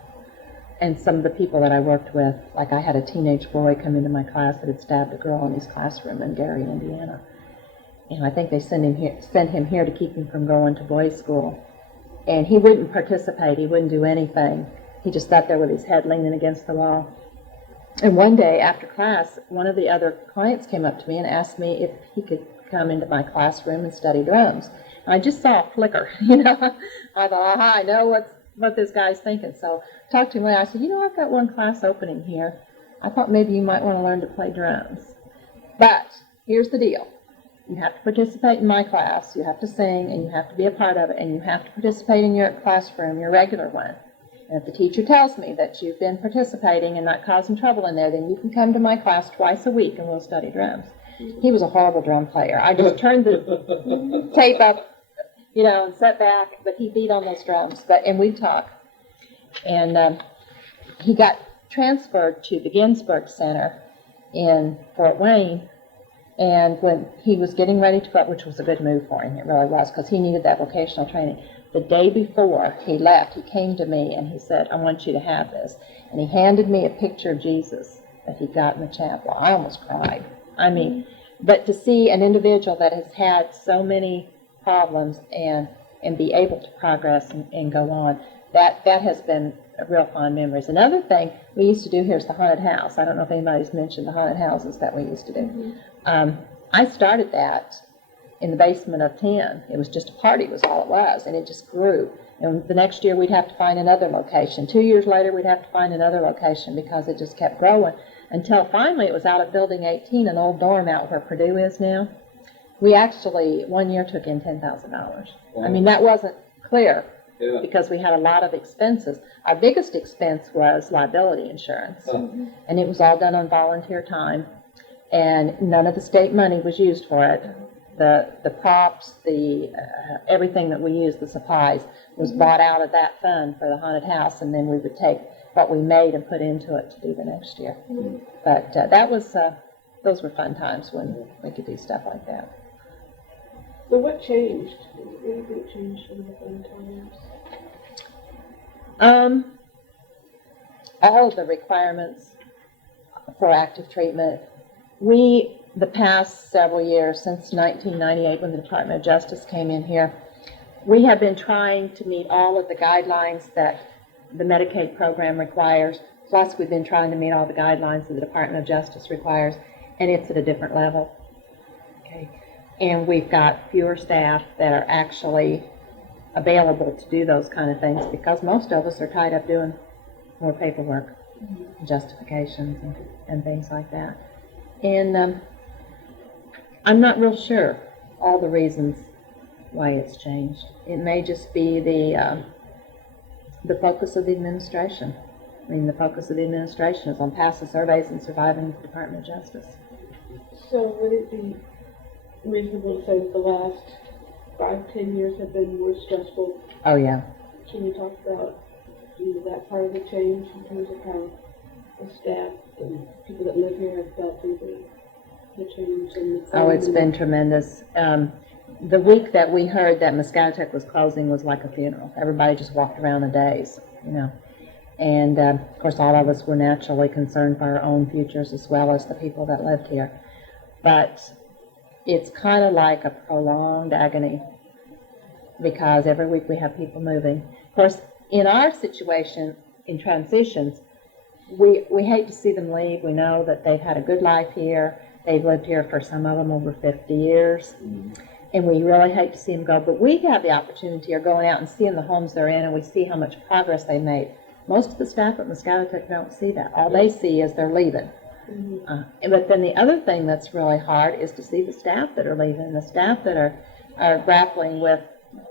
And some of the people that I worked with, like I had a teenage boy come into my class that had stabbed a girl in his classroom in Gary, Indiana. And I think they sent him here to keep him from going to boys' school. And he wouldn't participate. He wouldn't do anything. He just sat there with his head leaning against the wall. And one day after class, one of the other clients came up to me and asked me if he could come into my classroom and study drums. And I just saw a flicker, you know. I thought, aha, I know what this guy's thinking. So I talked to him later. I said, you know, I've got one class opening here. I thought maybe you might want to learn to play drums. But here's the deal. You have to participate in my class. You have to sing, and you have to be a part of it, and you have to participate in your classroom, your regular one. And if the teacher tells me that you've been participating and not causing trouble in there, then you can come to my class twice a week and we'll study drums. He was a horrible drum player. I just turned the tape up, you know, and sat back, but he beat on those drums. And we'd talk. And he got transferred to the Ginsburg Center in Fort Wayne. And when he was getting ready to go up, which was a good move for him, it really was, because he needed that vocational training. The day before he left, he came to me and he said, I want you to have this. And he handed me a picture of Jesus that he got in the chapel. I almost cried. I mean, but to see an individual that has had so many problems and be able to progress and go on, that has been a real fond memories. Another thing we used to do here is the haunted house. I don't know if anybody's mentioned the haunted houses that we used to do. I started that in the basement of 10. It was just a party was all it was, and it just grew. And the next year, we'd have to find another location. 2 years later, we'd have to find another location because it just kept growing until finally it was out at Building 18, an old dorm out where Purdue is now. We actually, 1 year, took in $10,000. Wow. I mean, that wasn't clear Yeah. because we had a lot of expenses. Our biggest expense was liability insurance, and it was all done on volunteer time, and none of the state money was used for it. The props, everything that we used, the supplies, was bought out of that fund for the haunted house, and then we would take what we made and put into it to do the next year. But those were fun times when we could do stuff like that. So what changed? What do you think changed in the fun times? All of the requirements for active treatment. The past several years, since 1998 when the Department of Justice came in here, we have been trying to meet all of the guidelines that the Medicaid program requires, plus we've been trying to meet all the guidelines that the Department of Justice requires, and it's at a different level. Okay. And we've got fewer staff that are actually available to do those kind of things because most of us are tied up doing more paperwork, justifications, and things like that. And I'm not real sure all the reasons why it's changed. It may just be the focus of the administration. I mean, the focus of the administration is on passing surveys and surviving the Department of Justice. So would it be reasonable to say that the last 5-10 years have been more stressful? Oh, yeah. Can you talk about that part of the change in terms of how the staff and people that live here have felt through the change? Oh, it's been tremendous. The week that we heard that Muscatatuck was closing was like a funeral. Everybody just walked around in a daze, you know. And, of course, all of us were naturally concerned for our own futures as well as the people that lived here. But it's kind of like a prolonged agony because every week we have people moving. Of course, in our situation, in transitions, we hate to see them leave. We know that they've had a good life here. They've lived here for some of them over 50 years. And we really hate to see them go. But we have the opportunity of going out and seeing the homes they're in, and we see how much progress they made. Most of the staff at Muscatatuck don't see that. All they see is they're leaving. But then the other thing that's really hard is to see the staff that are leaving, the staff that are grappling with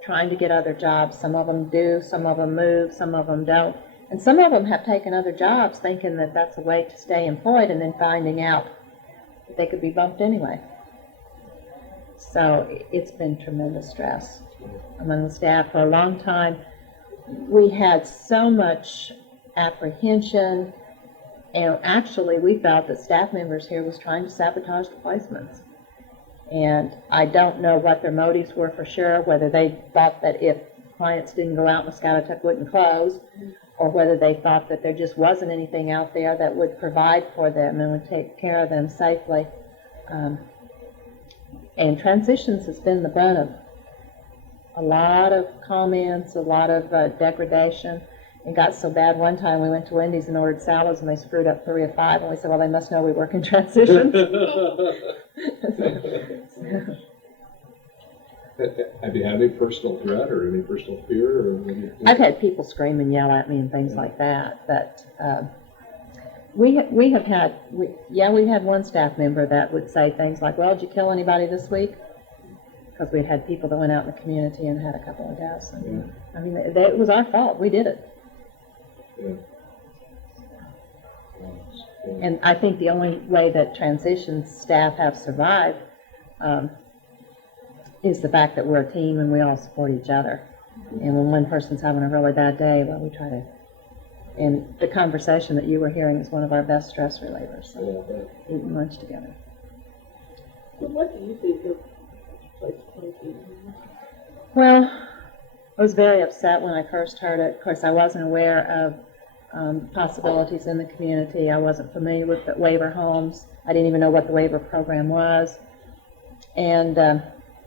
trying to get other jobs. Some of them do, some of them move, some of them don't. And some of them have taken other jobs thinking that that's a way to stay employed and then finding out that they could be bumped anyway. So it's been tremendous stress among the staff for a long time. We had so much apprehension, and actually we felt that staff members here was trying to sabotage the placements. And I don't know what their motives were for sure, whether they thought that if clients didn't go out, Muscatatuck wouldn't close, or whether they thought that there just wasn't anything out there that would provide for them and would take care of them safely. And transitions has been the brunt of a lot of comments, a lot of degradation. It got so bad one time we went to Wendy's and ordered salads and they screwed up 3 of 5, and we said, well, they must know we work in transitions. Have you had any personal threat or any personal fear? Or I've had people scream and yell at me and things like that, but we've had one staff member that would say things like, well, did you kill anybody this week? Because we'd had people that went out in the community and had a couple of deaths. And, I mean, it was our fault. We did it. Yeah. And I think the only way that transition staff have survived is the fact that we're a team and we all support each other. And when one person's having a really bad day, well, we try to. And the conversation that you were hearing is one of our best stress relievers. So eating lunch together. So what do you think of place closing? Well, I was very upset when I first heard it. Of course, I wasn't aware of possibilities in the community. I wasn't familiar with the waiver homes. I didn't even know what the waiver program was. And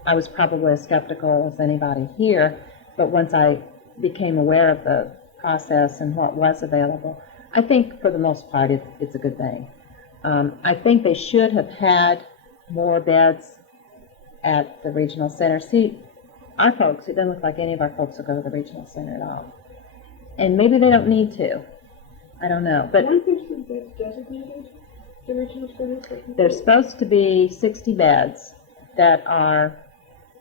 I was probably as skeptical as anybody here. But once I became aware of the process and what was available, I think for the most part it's a good thing. I think they should have had more beds at the regional center. See, our folks, it doesn't look like any of our folks will go to the regional center at all. And maybe they don't need to. I don't know. But One person that's designated the regional center for people? there's supposed to be 60 beds that are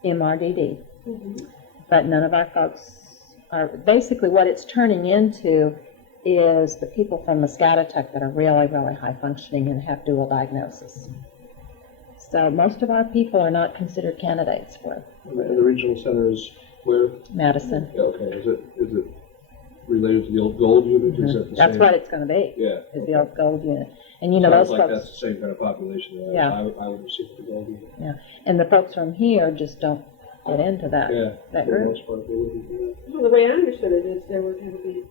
MRDD. Mhm. But none of our folks are. Basically, what it's turning into is the people from Muscatatuck that are really, really high functioning and have dual diagnosis. So most of our people are not considered candidates for And the regional center is where? Madison. Yeah, okay, is it related to the old gold unit? Is that the That's same? what it's going to be. Yeah. Is the old gold unit, and you know Sounds those like folks. that's the same kind of population that Yeah. I would receive with the gold unit. Yeah, and the folks from here just don't get into that. Yeah, that for the group. most part, they wouldn't do that. Well, the way I understood it is there were going to be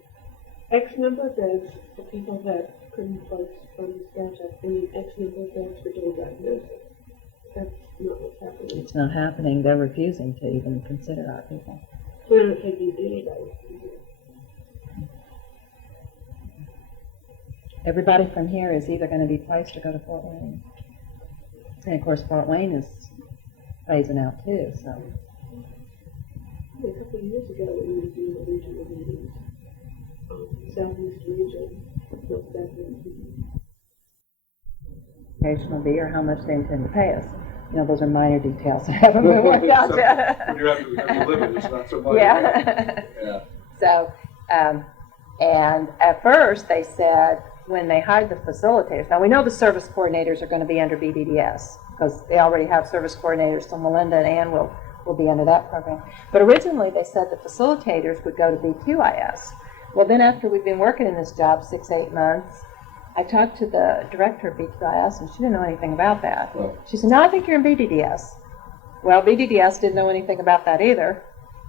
X number of beds for people that couldn't folks from Muscatatuck and X number of beds for dual diagnosis. That's not what's happening. It's not happening. They're refusing to even consider our people. I don't think you did that. Everybody from here is either going to be placed or go to Fort Wayne. And of course, Fort Wayne is phasing out too. So A couple of years ago, when we were doing the regional meetings, Southeast region, was definitely. occasional be or how much they intend to pay us. You know, those are minor details that haven't been worked out yet. When you're have to live it, it's not so much. Yeah. Yeah. So, and at first they said when they hired the facilitators, now we know the service coordinators are going to be under BDDS because they already have service coordinators, so Melinda and Ann will be under that program. But originally they said the facilitators would go to BQIS. Well, then after we've been working in this job 6-8 months, I talked to the director of BQIS and she didn't know anything about that. Oh. She said, no, I think you're in BDDS. Well, BDDS didn't know anything about that either.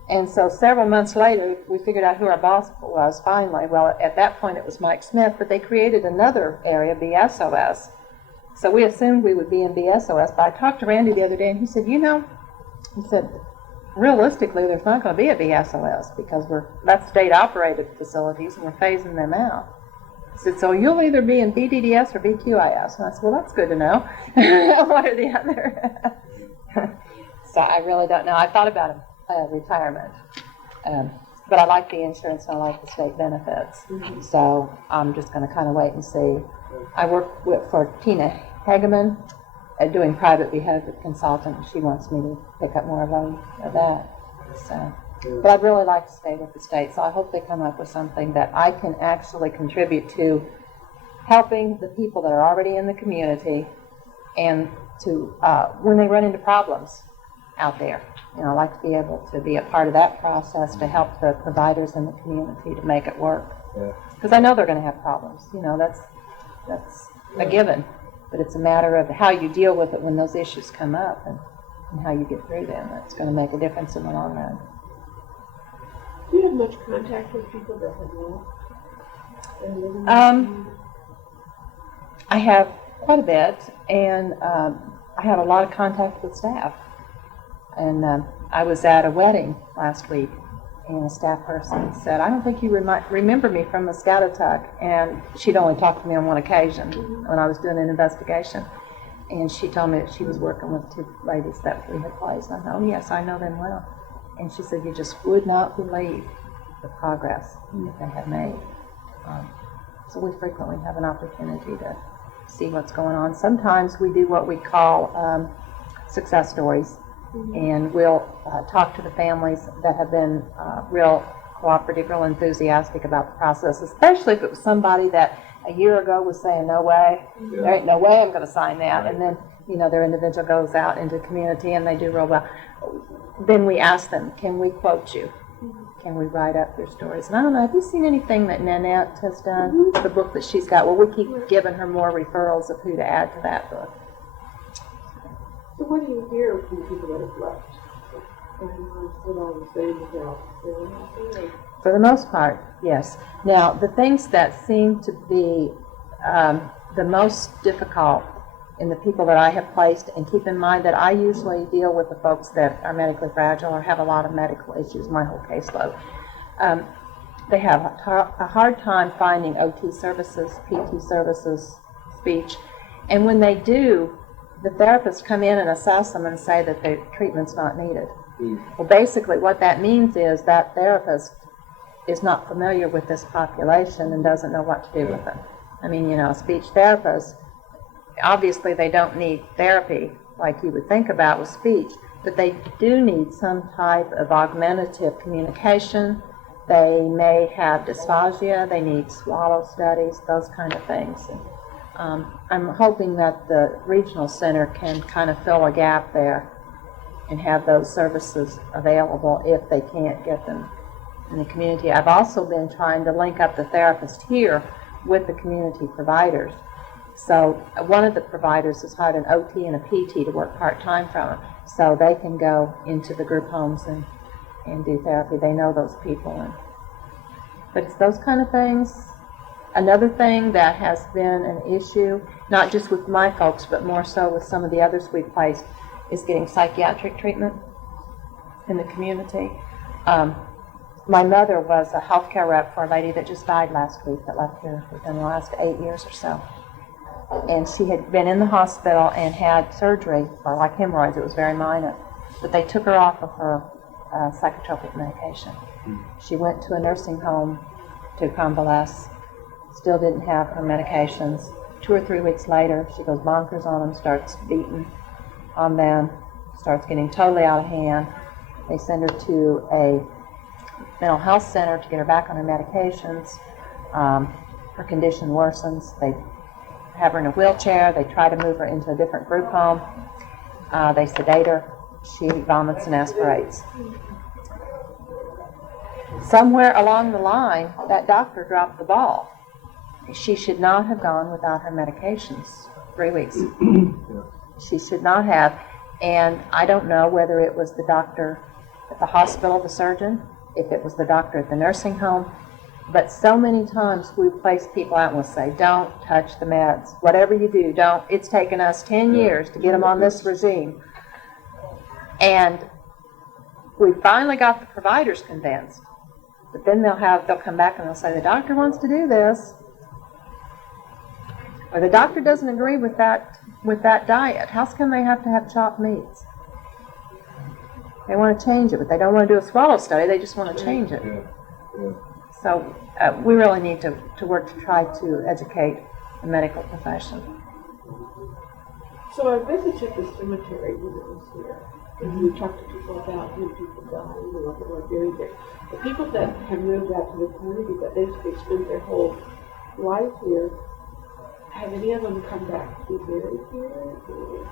And so several months later, we figured out who our boss was finally. Well, at that point it was Mike Smith, but they created another area, BSOS. So we assumed we would be in BSOS, but I talked to Randy the other day and he said, he said, realistically, there's not going to be a BSOS because that's state-operated facilities and we're phasing them out. I said, so you'll either be in BDDS or BQIS. And I said, well, that's good to know. One or the other. So I really don't know. I thought about retirement. But I like the insurance and I like the state benefits. Mm-hmm. So I'm just going to kind of wait and see. I work for Tina Hageman doing private behavior consultant. She wants me to pick up more of that. So. But I'd really like to stay with the state, so I hope they come up with something that I can actually contribute to helping the people that are already in the community and to, when they run into problems out there. You know, I'd like to be able to be a part of that process to help the providers in the community to make it work. Because I know they're going to have problems. You know, that's a given. But it's a matter of how you deal with it when those issues come up and how you get through them. That's going to make a difference in the long run. Do you have much contact with people that have left? I have quite a bit, and I have a lot of contact with staff. And I was at a wedding last week, and a staff person said, I don't think you remember me from Muscatatuck. And she'd only talked to me on one occasion when I was doing an investigation. And she told me that she was working with two ladies that we had placed. And I thought, oh, yes, I know them well. And she said, you just would not believe the progress that they have made. So we frequently have an opportunity to see what's going on. Sometimes we do what we call success stories. And we'll talk to the families that have been real cooperative, real enthusiastic about the process, especially if it was somebody that a year ago was saying, no way, there ain't no way I'm going to sign that. Right. And then, you know, their individual goes out into the community and they do real well. Then we ask them, can we quote you? Can we write up your stories? And I don't know, have you seen anything that Nanette has done? The book that she's got? Well, we keep giving her more referrals of who to add to that book. So what do you hear from people that have left? What all the same about? For the most part, yes. Now, the things that seem to be the most difficult in the people that I have placed, and keep in mind that I usually deal with the folks that are medically fragile or have a lot of medical issues, my whole caseload. They have a hard time finding OT services, PT services, speech, and when they do, the therapists come in and assess them and say that the treatment's not needed. Well, basically what that means is that therapist is not familiar with this population and doesn't know what to do with them. I mean, you know, speech therapists, obviously they don't need therapy like you would think about with speech, but they do need some type of augmentative communication. They may have dysphagia, they need swallow studies, those kind of things. I'm hoping that the regional center can kind of fill a gap there and have those services available if they can't get them in the community. I've also been trying to link up the therapist here with the community providers. So one of the providers has hired an OT and a PT to work part-time from them, so they can go into the group homes and do therapy. They know those people. But it's those kind of things. Another thing that has been an issue, not just with my folks, but more so with some of the others we've placed, is getting psychiatric treatment in the community. My mother was a healthcare rep for a lady that just died last week that left here within the last 8 years or so. And she had been in the hospital and had surgery for like hemorrhoids. It was very minor. But they took her off of her psychotropic medication. She went to a nursing home to convalesce, still didn't have her medications. 2 or 3 weeks later, she goes bonkers on them, starts beating on them, starts getting totally out of hand. They send her to a mental health center to get her back on her medications. Her condition worsens. They have her in a wheelchair. They try to move her into a different group home. They sedate her. She vomits and aspirates. Somewhere along the line, that doctor dropped the ball. She should not have gone without her medications 3 weeks. She should not have. And I don't know whether it was the doctor at the hospital, the surgeon, if it was the doctor at the nursing home. But so many times we place people out and we'll say, don't touch the meds. Whatever you do, don't. It's taken us 10 years to get them on this regime. And we finally got the providers convinced. But then they'll come back and they'll say, the doctor wants to do this. Or the doctor doesn't agree with that diet. How come they have to have chopped meats? They want to change it, but they don't want to do a swallow study. They just want to change it. So we really need to work to try to educate the medical profession. So I visited the cemetery when it was here, and we talked to people about when people die, you know, people are buried there. The people that have moved out to the community, that basically spent their whole life here, have any of them come back to be buried here?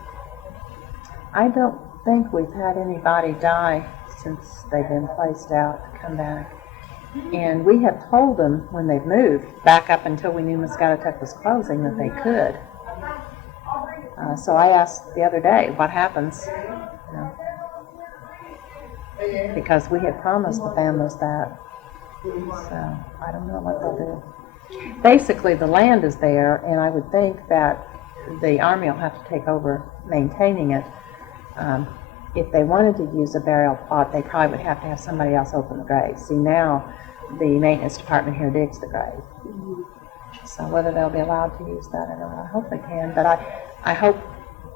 I don't think we've had anybody die since they've been placed out to come back. And we have told them when they've moved, back up until we knew Muscatatuck was closing, that they could. So I asked the other day, what happens? You know, because we had promised the families that. So I don't know what they'll do. Basically, the land is there, and I would think that the Army will have to take over maintaining it. If they wanted to use a burial plot, they probably would have to have somebody else open the grave. See, now the maintenance department here digs the grave. So whether they'll be allowed to use that or not, I hope they can. But I hope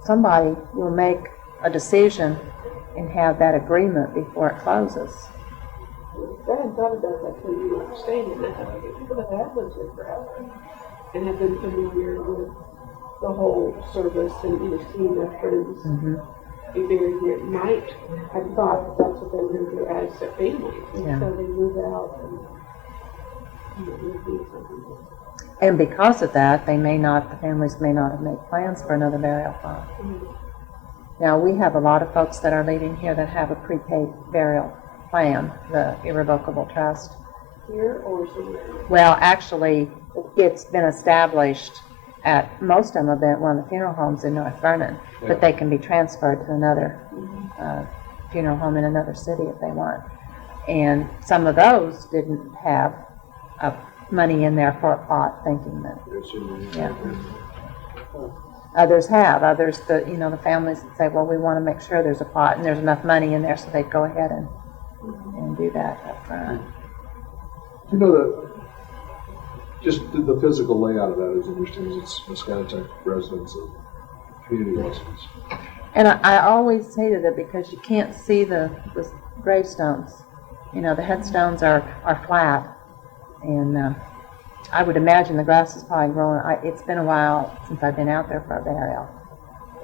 somebody will make a decision and have that agreement before it closes. I hadn't thought about that until you were saying it. I thought, okay, people that have lived here forever and have been familiar with the whole service and, you know, seeing their friends be buried here might have thought that that's what they were going to do as a family. And so they move out and, you know, it would be something. And because of that, the families may not have made plans for another burial plot. Now, we have a lot of folks that are leaving here that have a prepaid burial plan, the irrevocable trust. Here or somewhere? Well, actually, it's been established at, most of them have been at one of the funeral homes in North Vernon, but they can be transferred to another funeral home in another city if they want. And some of those didn't have money in there for a plot, thinking that, Others have. Others, the families say, well, we want to make sure there's a plot and there's enough money in there, so they'd go ahead and do that up front. You know, just the physical layout of that is interesting. It's Muscatatuck residents and community residents. And I always hated it because you can't see the gravestones. You know, the headstones are flat. And I would imagine the grass is probably growing. It's been a while since I've been out there for a burial.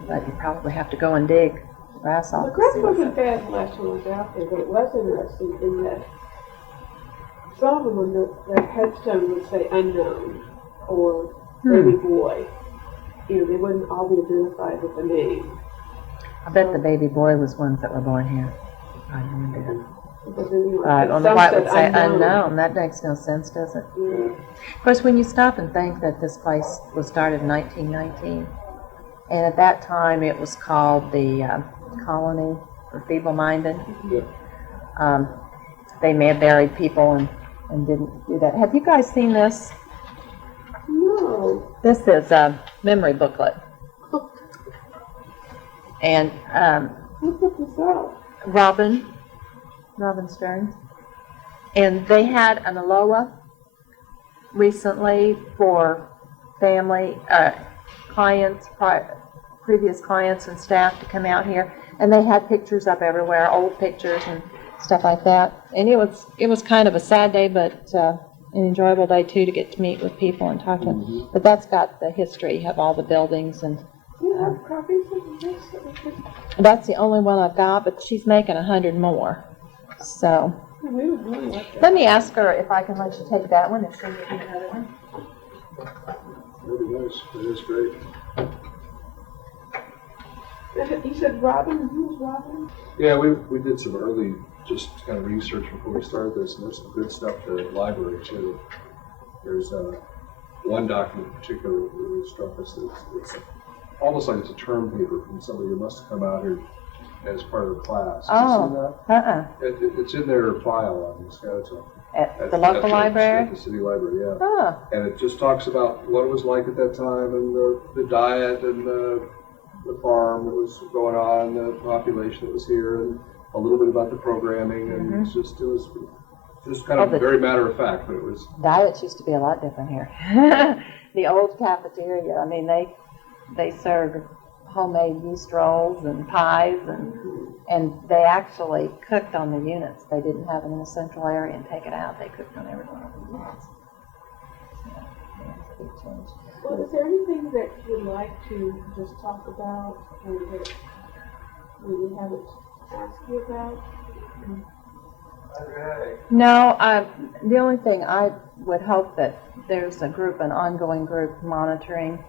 But you probably have to go and dig the grass off. The grass wasn't bad the last time I was out there, but it was interesting in that some of them, the headstone would say unknown or baby boy. You know, they wouldn't all be identified with the name. I bet the baby boy was ones that were born here. I remember. But then, you know, On the white would say unknown. unknown. That makes no sense, does it? Yeah. Of course, when you stop and think that this place was started in 1919, and at that time it was called the Colony for Feeble-Minded. Yeah. They may have buried people and didn't do that. Have you guys seen this? No. This is a memory booklet. And Who put this out? Robin Stearns. And they had an Aloha recently for family, clients, previous clients and staff to come out here. And they had pictures up everywhere, old pictures and stuff like that. And it was kind of a sad day, but an enjoyable day too, to get to meet with people and talk to them. Mm-hmm. But that's got the history of all the buildings, and You have copies of this? that's the only one I've got, but she's making 100 more. So We would really like that. let me ask her if I can let you take that one and send you another one. That'd be nice. That is great. You said Robin? Who's Robin? Yeah, we did some early just kind of research before we started this, and there's some good stuff to the library too. There's one document in particular that really struck us. It's almost like it's a term paper from somebody who must have come out here as part of the class. Did you see that? It's in their file on Muscatatuck. At the local library? At the city library, yeah. Oh, And it just talks about what it was like at that time, and the diet, and the farm that was going on, the population that was here, and a little bit about the programming, and it was just kind of very matter of fact, but it was. diets used to be a lot different here. The old cafeteria, I mean, they served homemade yeast rolls and pies, and they actually cooked on the units. They didn't have them in a central area and take it out. They cooked on every one of the units. Yeah, it's a big change. Well, is there anything that you'd like to just talk about and that we haven't asked you about? No, the only thing I would hope that there's a group, an ongoing group monitoring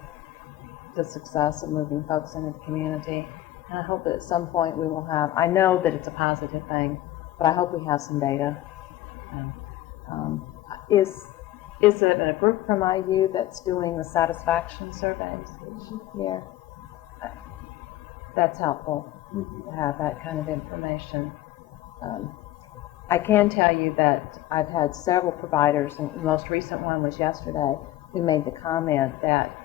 the success of moving folks into the community. And I hope that at some point we will have, I know that it's a positive thing, but I hope we have some data. Is it a group from IU that's doing the satisfaction surveys each year? That's helpful to have that kind of information. I can tell you that I've had several providers, and the most recent one was yesterday, who made the comment that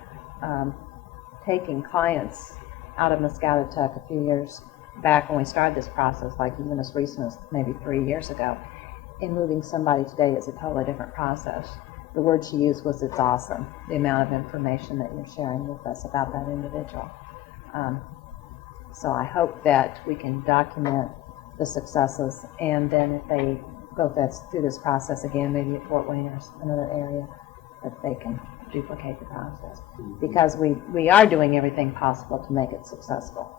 taking clients out of Muscatatuck a few years back when we started this process, like even as recent as maybe 3 years ago, and moving somebody today is a totally different process. The word she used was, it's awesome, the amount of information that you're sharing with us about that individual. So I hope that we can document the successes, and then if they go through this process again, maybe at Fort Wayne or another area, that they can duplicate the process. Because we are doing everything possible to make it successful.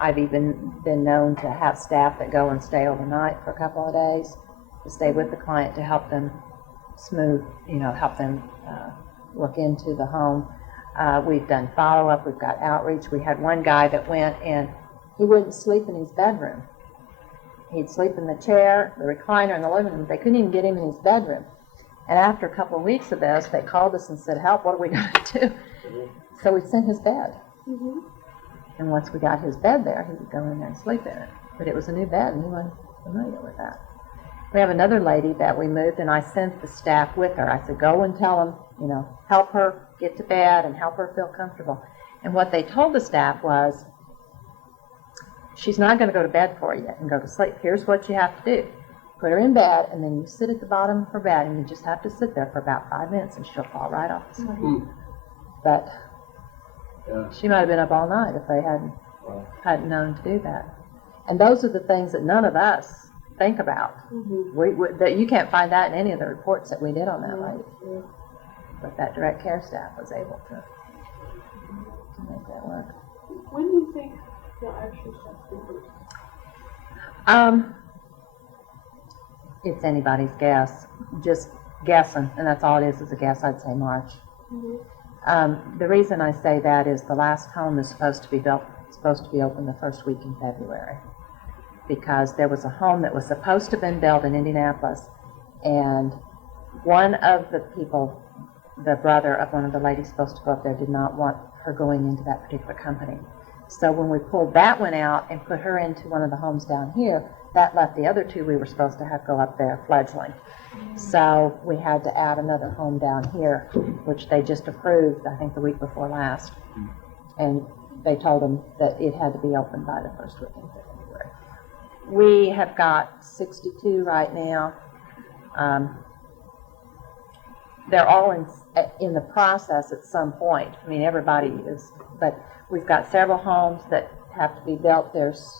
I've even been known to have staff that go and stay overnight for a couple of days to stay with the client to help them help them work into the home. We've done follow-up, we've got outreach. We had one guy that went and he wouldn't sleep in his bedroom. He'd sleep in the chair, the recliner, in the living room. They couldn't even get him in his bedroom. And after a couple of weeks of this, they called us and said, help, what are we going to do? So we sent his bed. Mm-hmm. And once we got his bed there, he would go in there and sleep in it. But it was a new bed, and he wasn't familiar with that. We have another lady that we moved, and I sent the staff with her. I said, go and tell them, help her get to bed and help her feel comfortable. And what they told the staff was, she's not going to go to bed for you and go to sleep. Here's what you have to do. Put her in bed, and then you sit at the bottom of her bed, and you just have to sit there for about 5 minutes, and she'll fall right off to sleep. But she might have been up all night if they hadn't hadn't known to do that. And those are the things that none of us think about. That you can't find that in any of the reports that we did on that lady. But that direct care staff was able to make that work. When do you think they'll actually shut the doors? It's anybody's guess. Just guessing, and that's all it is a guess. I'd say March. The reason I say that is the last home is supposed to be open the first week in February, because there was a home that was supposed to have been built in Indianapolis, and one of the people, the brother of one of the ladies supposed to go up there, did not want her going into that particular company. So when we pulled that one out and put her into one of the homes down here, that left the other two we were supposed to have go up there fledgling. So we had to add another home down here, which they just approved, I think, the week before last. And they told them that it had to be open by the first week in February. We have got 62 right now. They're all in the process at some point. I mean, everybody is, but we've got several homes that have to be built. There's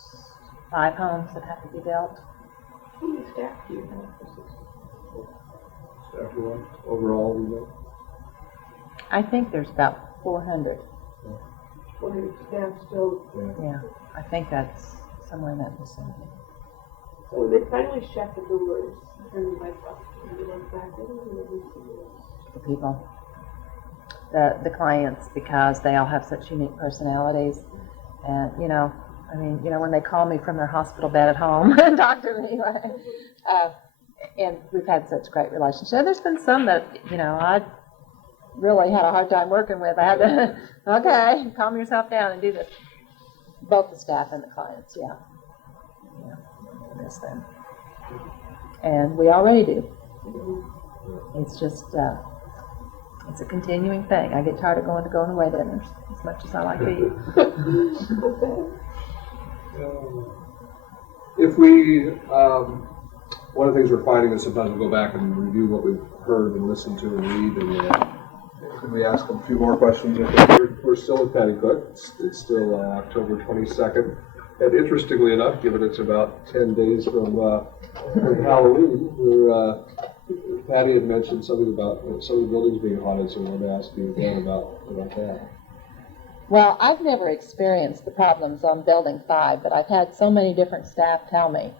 5 homes that have to be built. How many staff do you have for 60? Everyone overall, you know? I think there's about 400. 400 staff still. Yeah, I think that's somewhere in that vicinity. So when they finally shut the doors, turn the lights off, and the ones back, what are they going to do? The people, the clients, because they all have such unique personalities. And, I mean, when they call me from their hospital bed at home and talk to me, and we've had such great relationships. There's been some that, I really had a hard time working with. I had to, okay, calm yourself down and do this. Both the staff and the clients, yeah, miss them. And we already do. It's just, it's a continuing thing. I get tired of going away dinners as much as I like to eat. If we, one of the things we're finding is sometimes we'll go back and review what we've heard and listened to and read, and can we ask them a few more questions? I think we're still at Patty Cook. It's still October 22nd. And interestingly enough, given it's about 10 days from Halloween, Patty had mentioned something about some of the buildings being haunted, so I wanted to ask you again about that. Well, I've never experienced the problems on Building 5, but I've had so many different staff tell me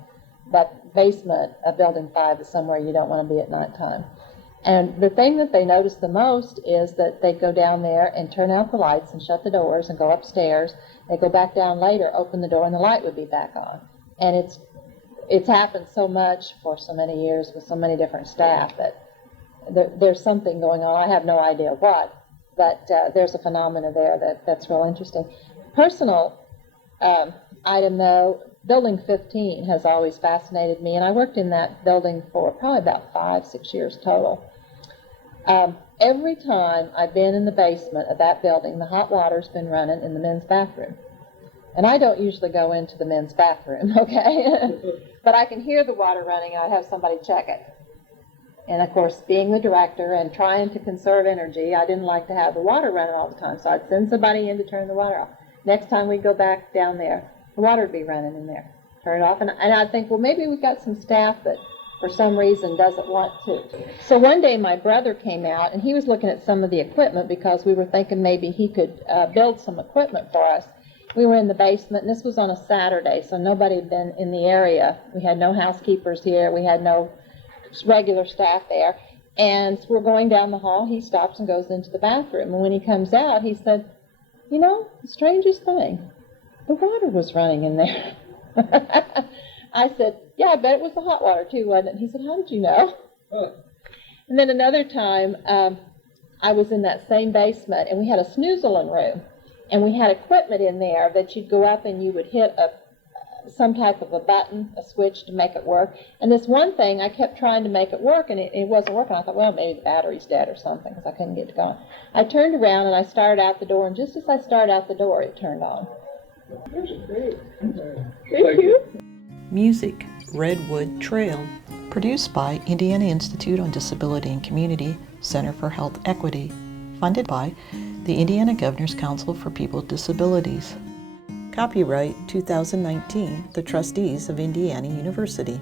that basement of Building 5 is somewhere you don't want to be at nighttime. And the thing that they notice the most is that they go down there and turn out the lights and shut the doors and go upstairs. They go back down later, open the door, and the light would be back on. And it's happened so much for so many years with so many different staff that there's something going on. I have no idea what, but there's a phenomena there that's real interesting. Personal item, though, Building 15 has always fascinated me, and I worked in that building for probably about 5-6 years total. Every time I've been in the basement of that building, the hot water's been running in the men's bathroom. And I don't usually go into the men's bathroom, okay? But I can hear the water running, and I'd have somebody check it. And of course, being the director and trying to conserve energy, I didn't like to have the water running all the time, so I'd send somebody in to turn the water off. Next time we go back down there, the water would be running in there. Turn it off, and I'd think, well, maybe we've got some staff that for some reason doesn't want to. So one day my brother came out, and he was looking at some of the equipment because we were thinking maybe he could build some equipment for us. We were in the basement, and this was on a Saturday, so nobody had been in the area. We had no housekeepers here. We had no regular staff there. And so we're going down the hall. He stops and goes into the bathroom. And when he comes out, he said, the strangest thing, the water was running in there. I said, yeah, I bet it was the hot water too, wasn't it? And he said, how did you know? And then another time, I was in that same basement, and we had a snoozling room. And we had equipment in there that you'd go up and you would hit some type of a button, a switch to make it work. And this one thing, I kept trying to make it work, and it wasn't working. I thought, well, maybe the battery's dead or something, because I couldn't get it going. I turned around, and I started out the door, and just as I started out the door, it turned on. That's great. Thank you. Music, Redwood Trail. Produced by Indiana Institute on Disability and Community, Center for Health Equity. Funded by the Indiana Governor's Council for People with Disabilities. Copyright 2019, the Trustees of Indiana University.